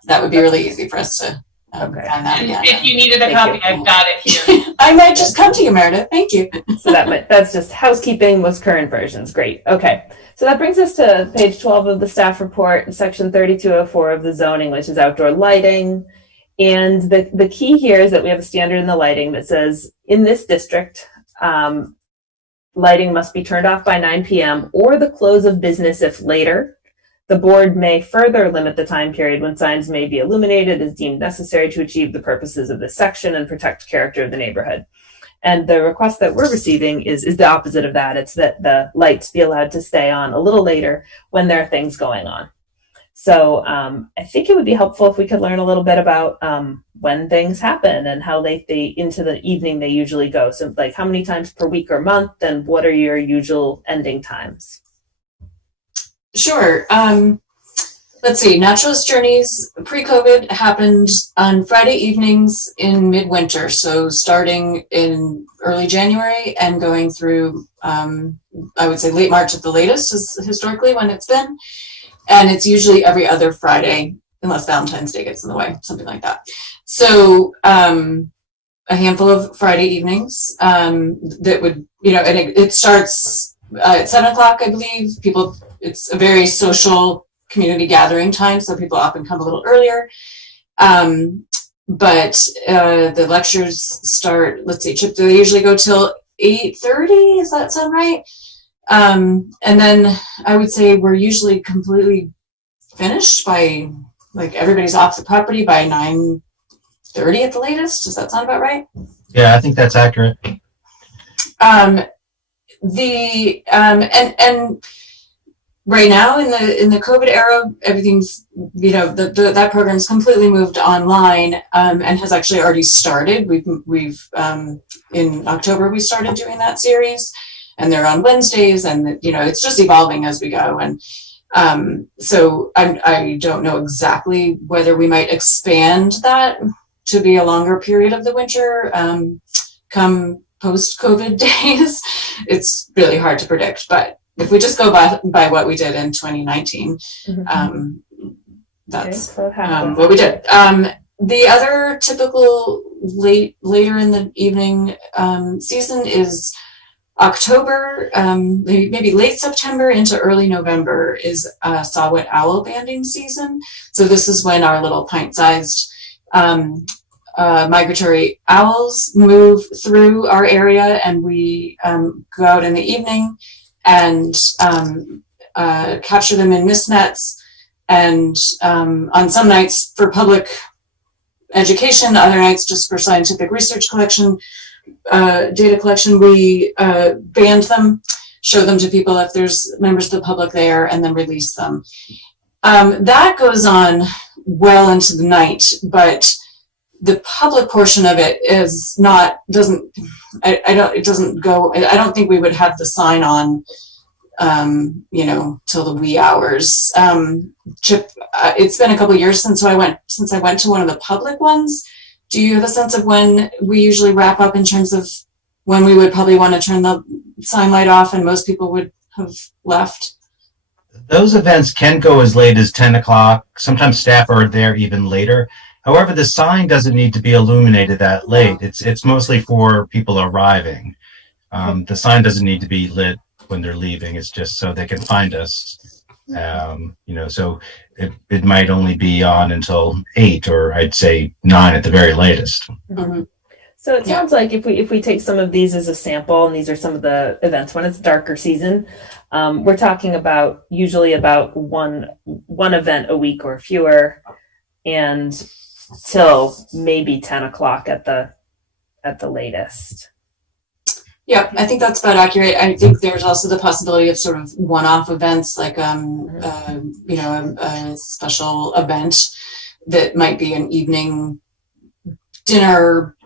that would be really easy for us to find that again. If you needed a copy, I've got it here. I might just come to you, Meredith. Thank you. So that's just housekeeping with current versions. Great. Okay. So that brings us to page 12 of the staff report, section 3204 of the zoning, which is outdoor lighting. And the key here is that we have a standard in the lighting that says in this district, lighting must be turned off by 9 p.m. or the close of business if later. The board may further limit the time period when signs may be illuminated as deemed necessary to achieve the purposes of this section and protect character of the neighborhood. And the request that we're receiving is the opposite of that. It's that the lights be allowed to stay on a little later when there are things going on. So I think it would be helpful if we could learn a little bit about when things happen and how they into the evening they usually go. So like how many times per week or month and what are your usual ending times? Sure. Let's see. Naturalist Journeys pre-COVID happened on Friday evenings in midwinter. So starting in early January and going through, I would say late March at the latest is historically when it's been. And it's usually every other Friday, unless Valentine's Day gets in the way, something like that. So a handful of Friday evenings that would, and it starts at 7 o'clock, I believe. It's a very social community gathering time, so people often come a little earlier. But the lectures start, let's see, Chip, do they usually go till 8:30? Does that sound right? And then I would say we're usually completely finished by, like, everybody's off the property by 9:30 at the latest. Does that sound about right? Yeah, I think that's accurate. And right now in the COVID era, everything's, you know, that program's completely moved online, and has actually already started. We've in October we started doing that series, and they're on Wednesdays, and you know, it's just evolving as we go. And so I don't know exactly whether we might expand that to be a longer period of the winter, come post-COVID days. It's really hard to predict, but if we just go by what we did in 2019, that's what we did. The other typical later in the evening season is October, maybe late September into early November is Saw-Whet owl banding season. So this is when our little pint-sized migratory owls move through our area, and we go out in the evening and capture them in mist nets. And on some nights for public education, other nights just for scientific research collection, data collection, we band them, show them to people if there's members of the public there, and then release them. That goes on well into the night, but the public portion of it is not, it doesn't go, I don't think we would have the sign on, you know, till the wee hours. Chip, it's been a couple of years since I went to one of the public ones. Do you have a sense of when we usually wrap up in terms of when we would probably want to turn the sign light off and most people would have left? Those events can go as late as 10 o'clock. Sometimes staff are there even later. However, the sign doesn't need to be illuminated that late. It's mostly for people arriving. The sign doesn't need to be lit when they're leaving. It's just so they can find us. You know, so it might only be on until 8, or I'd say 9 at the very latest. Mm-hmm. So it sounds like if we take some of these as a sample, and these are some of the events when it's darker season, we're talking about usually about one event a week or fewer, and till maybe 10 o'clock at the latest. Yeah, I think that's about accurate. I think there's also the possibility of sort of one-off events, like you know, a special event that might be an evening dinner,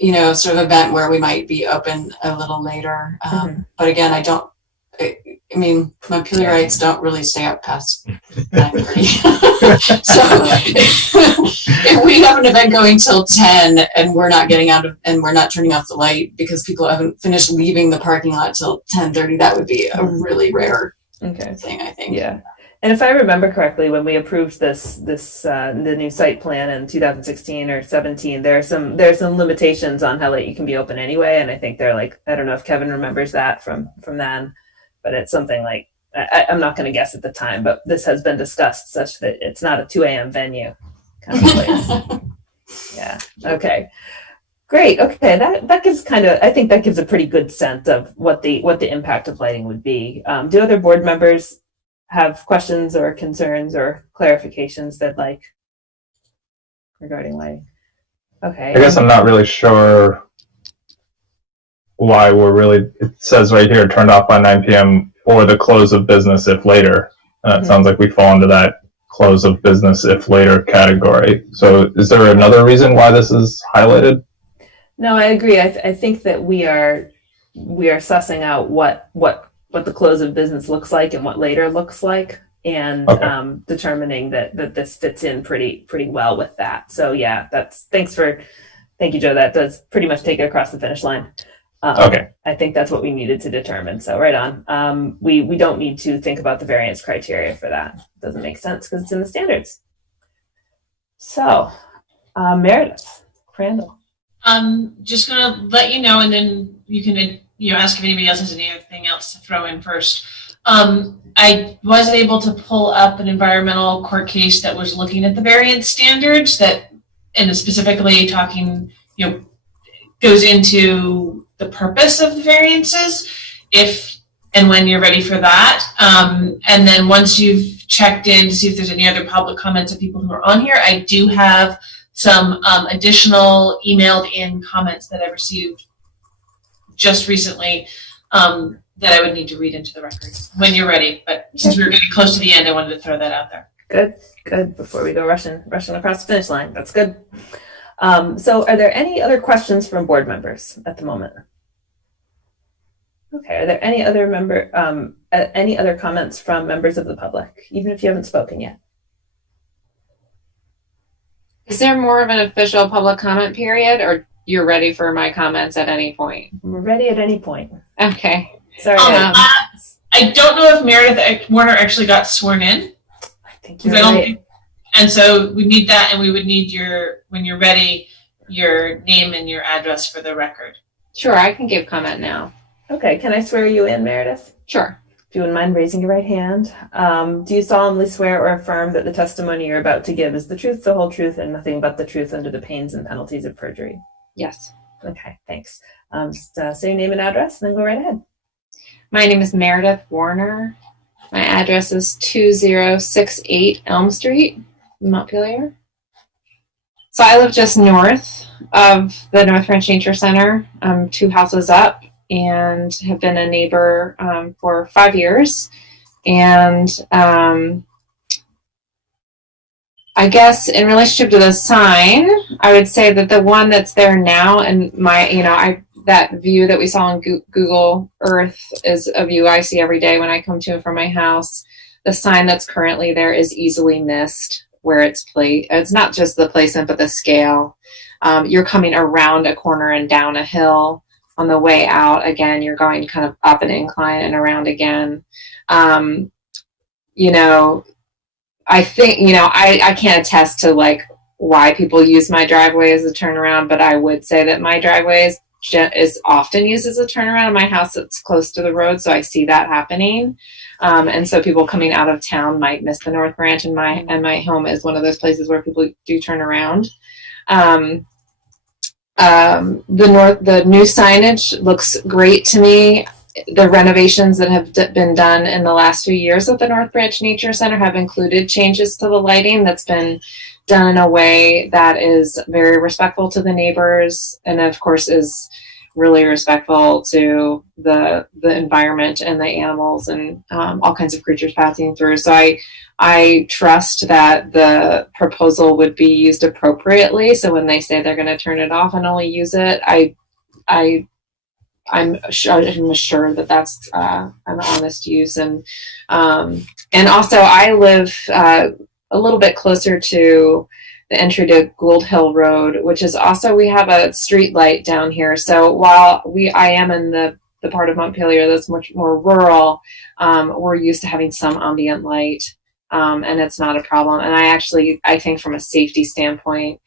you know, sort of event where we might be open a little later. But again, I mean, Montpelierites don't really stay up past 9:30. So if we have an event going till 10 and we're not getting out of, and we're not turning off the light because people haven't finished leaving the parking lot till 10:30, that would be a really rare thing, I think. Yeah. And if I remember correctly, when we approved the new site plan in 2016 or 17, there's some limitations on how late you can be open anyway. And I think they're like, I don't know if Kevin remembers that from then, but it's something like, I'm not going to guess at the time, but this has been discussed such that it's not a 2 a.m. venue kind of place. Yeah. Okay. Great. Okay. That gives I think that gives a pretty good sense of what the impact of lighting would be. Do other board members have questions or concerns or clarifications they'd like regarding lighting? Okay. I guess I'm not really sure why it says right here, turned off by 9 p.m. or the close of business if later. And it sounds like we fall into that close of business if later category. So is there another reason why this is highlighted? No, I agree. I think that we are sussing out what the close of business looks like and what later looks like, and determining that this fits in pretty well with that. So yeah, thank you, Joe. That does pretty much take it across the finish line. I think that's what we needed to determine. So right on. We don't need to think about the variance criteria for that. It doesn't make sense because it's in the standards. So Meredith Crandall. Just gonna let you know, and then you can ask if anybody else has anything else to throw in first. I was able to pull up an environmental court case that was looking at the variance standards that, and specifically talking, goes into the purpose of the variances, if and when you're ready for that. And then once you've checked in to see if there's any other public comments of people who are on here, I do have some additional emailed in comments that I received just recently that I would need to read into the record when you're ready. But since we were getting close to the end, I wanted to throw that out there. Good. Before we go rushing across the finish line. That's good. So are there any other questions from board members at the moment? Okay. Are there any other comments from members of the public, even if you haven't spoken yet? Is there more of an official public comment period, or you're ready for my comments at any point? We're ready at any point. Okay. Sorry. I don't know if Meredith Warner actually got sworn in. I think you're right. And so we need that, and we would need when you're ready, your name and your address for the record. Sure, I can give comment now. Okay, can I swear you in, Meredith? Sure. If you wouldn't mind raising your right hand. Do you solemnly swear or affirm that the testimony you're about to give is the truth, the whole truth, and nothing but the truth under the pains and penalties of perjury? Yes. Okay, thanks. Just say your name and address, and then go right ahead. My name is Meredith Warner. My address is 2068 Elm Street, Montpelier. So I live just north of the North Branch Nature Center, 2 houses up, and have been a neighbor for 5 years. And I guess in relationship to the sign, I would say that the one that's there now, and that view that we saw on Google Earth is a view I see every day when I come to and from my house. The sign that's currently there is easily missed where it's placed. It's not just the placement, but the scale. You're coming around a corner and down a hill. On the way out, again, you're going kind of up an incline and around again. I think, I can't attest to why people use my driveway as a turnaround, but I would say that my driveway is often used as a turnaround. My house is close to the road, so I see that happening. And so people coming out of town might miss the North Branch, and my home is one of those places where people do turn around. The new signage looks great to me. The renovations that have been done in the last few years at the North Branch Nature Center have included changes to the lighting that's been done in a way that is very respectful to the neighbors, and of course is really respectful to the environment and the animals and all kinds of creatures passing through. So I trust that the proposal would be used appropriately. So when they say they're going to turn it off and only use it, I'm sure that that's an honest use. And also I live a little bit closer to the entry to Gould Hill Road, which is also, we have a street light down here. So while I am in the part of Montpelier that's much more rural, we're used to having some ambient light, and it's not a problem. And I think from a safety standpoint,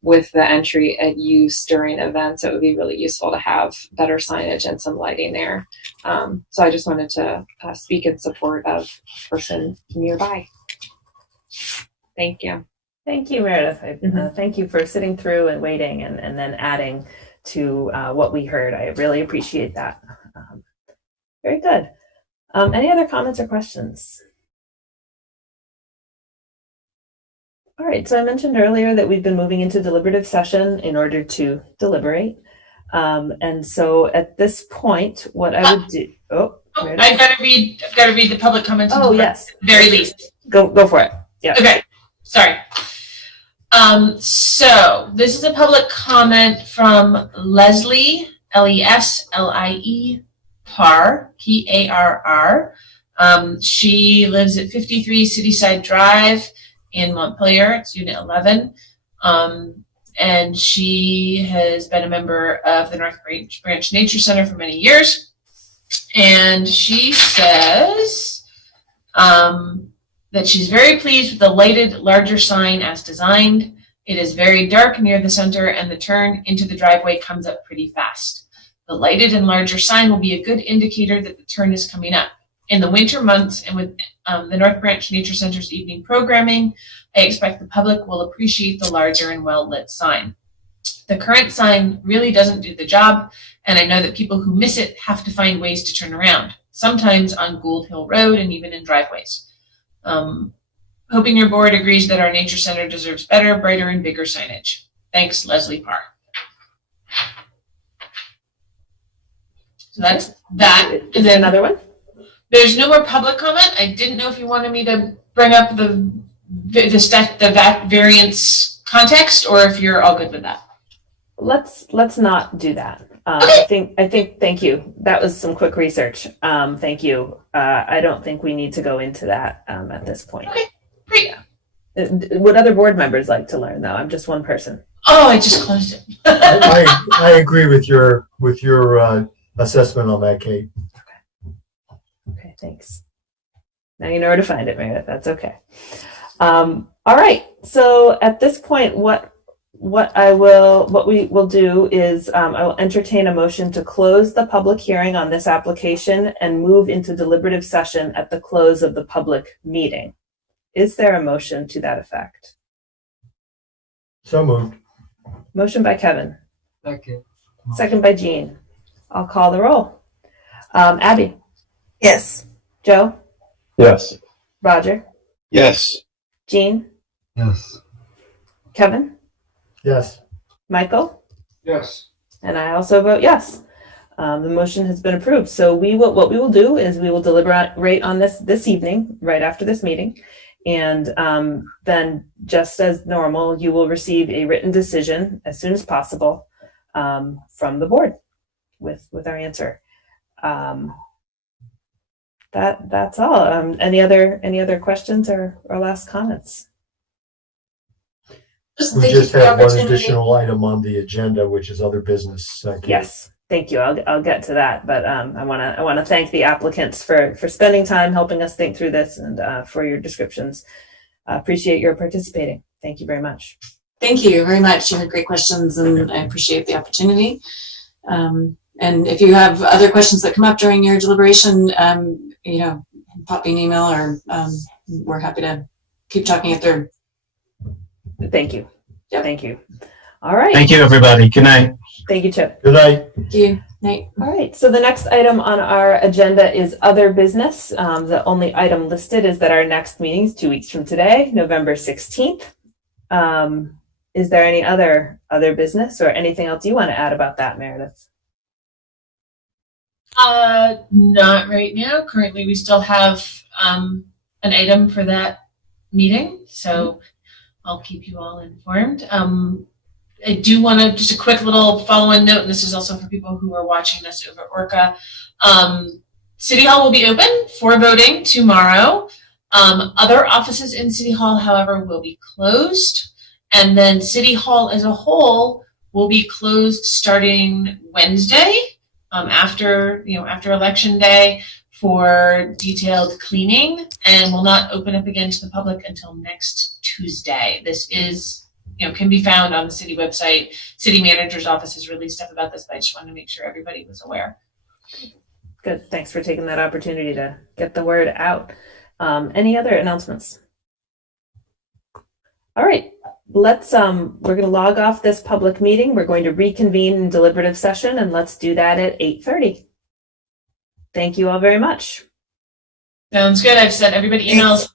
with the entry at use during events, it would be really useful to have better signage and some lighting there. So I just wanted to speak in support of a person nearby. Thank you. Thank you, Meredith. Thank you for sitting through and waiting and then adding to what we heard. I really appreciate that. Very good. Any other comments or questions? All right, so I mentioned earlier that we've been moving into deliberative session in order to deliberate. And so at this point, what I would do... I've got to read the public comments. Oh, yes. At the very least. Go for it. Yeah. Okay, sorry. So this is a public comment from Leslie, Leslie Parr, Parr. She lives at 53 Cityside Drive in Montpelier. It's Unit 11. And she has been a member of the North Branch Nature Center for many years. And she says that she's very pleased with the lighted larger sign as designed. It is very dark near the center, and the turn into the driveway comes up pretty fast. The lighted and larger sign will be a good indicator that the turn is coming up. In the winter months and with the North Branch Nature Center's evening programming, I expect the public will appreciate the larger and well-lit sign. The current sign really doesn't do the job, and I know that people who miss it have to find ways to turn around, sometimes on Gould Hill Road and even in driveways. Hoping your board agrees that our nature center deserves better, brighter, and bigger signage. Thanks, Leslie Parr. So that's that. Is there another one? There's no more public comment. I didn't know if you wanted me to bring up the variance context, or if you're all good with that. Let's not do that. Okay. I think. Thank you. That was some quick research. Thank you. I don't think we need to go into that at this point. Okay, great. Would other board members like to learn, though? I'm just one person. Oh, I just closed it. I agree with your assessment on that, Kate. Okay, thanks. Now you know where to find it, Meredith. That's okay. All right. So at this point, what we will do is I will entertain a motion to close the public hearing on this application and move into deliberative session at the close of the public meeting. Is there a motion to that effect? So moved. Motion by Kevin. Second. Second by Jean. I'll call the roll. Abby. Yes. Joe. Yes. Roger. Yes. Jean. Yes. Kevin. Yes. Michael. Yes. And I also vote yes. The motion has been approved. So what we will do is we will deliberate on this evening, right after this meeting. And then just as normal, you will receive a written decision as soon as possible from the board with our answer. That's all. Any other questions or last comments? We just have one additional item on the agenda, which is other business. Yes, thank you. I'll get to that, but I want to thank the applicants for spending time helping us think through this and for your descriptions. Appreciate your participating. Thank you very much. Thank you very much. You had great questions, and I appreciate the opportunity. And if you have other questions that come up during your deliberation, pop me an email, or we're happy to keep talking it through. Thank you. Yep. Thank you. All right. Thank you, everybody. Good night. Thank you, Chip. Good night. Thank you. Night. All right. So the next item on our agenda is other business. The only item listed is that our next meeting is 2 weeks from today, November 16th. Is there any other business or anything else you want to add about that, Meredith? Not right now. Currently, we still have an item for that meeting, so I'll keep you all informed. I do want to just a quick little follow-on note, and this is also for people who are watching this over ORCA. City Hall will be open for voting tomorrow. Other offices in City Hall, however, will be closed, and then City Hall as a whole will be closed starting Wednesday, after Election Day, for detailed cleaning, and will not open up again to the public until next Tuesday. This is, can be found on the city website. City manager's office has released stuff about this, but I just wanted to make sure everybody was aware. Good. Thanks for taking that opportunity to get the word out. Any other announcements? All right. We're going to log off this public meeting. We're going to reconvene in deliberative session, and let's do that at 8:30. Thank you all very much. Sounds good. I've sent everybody emails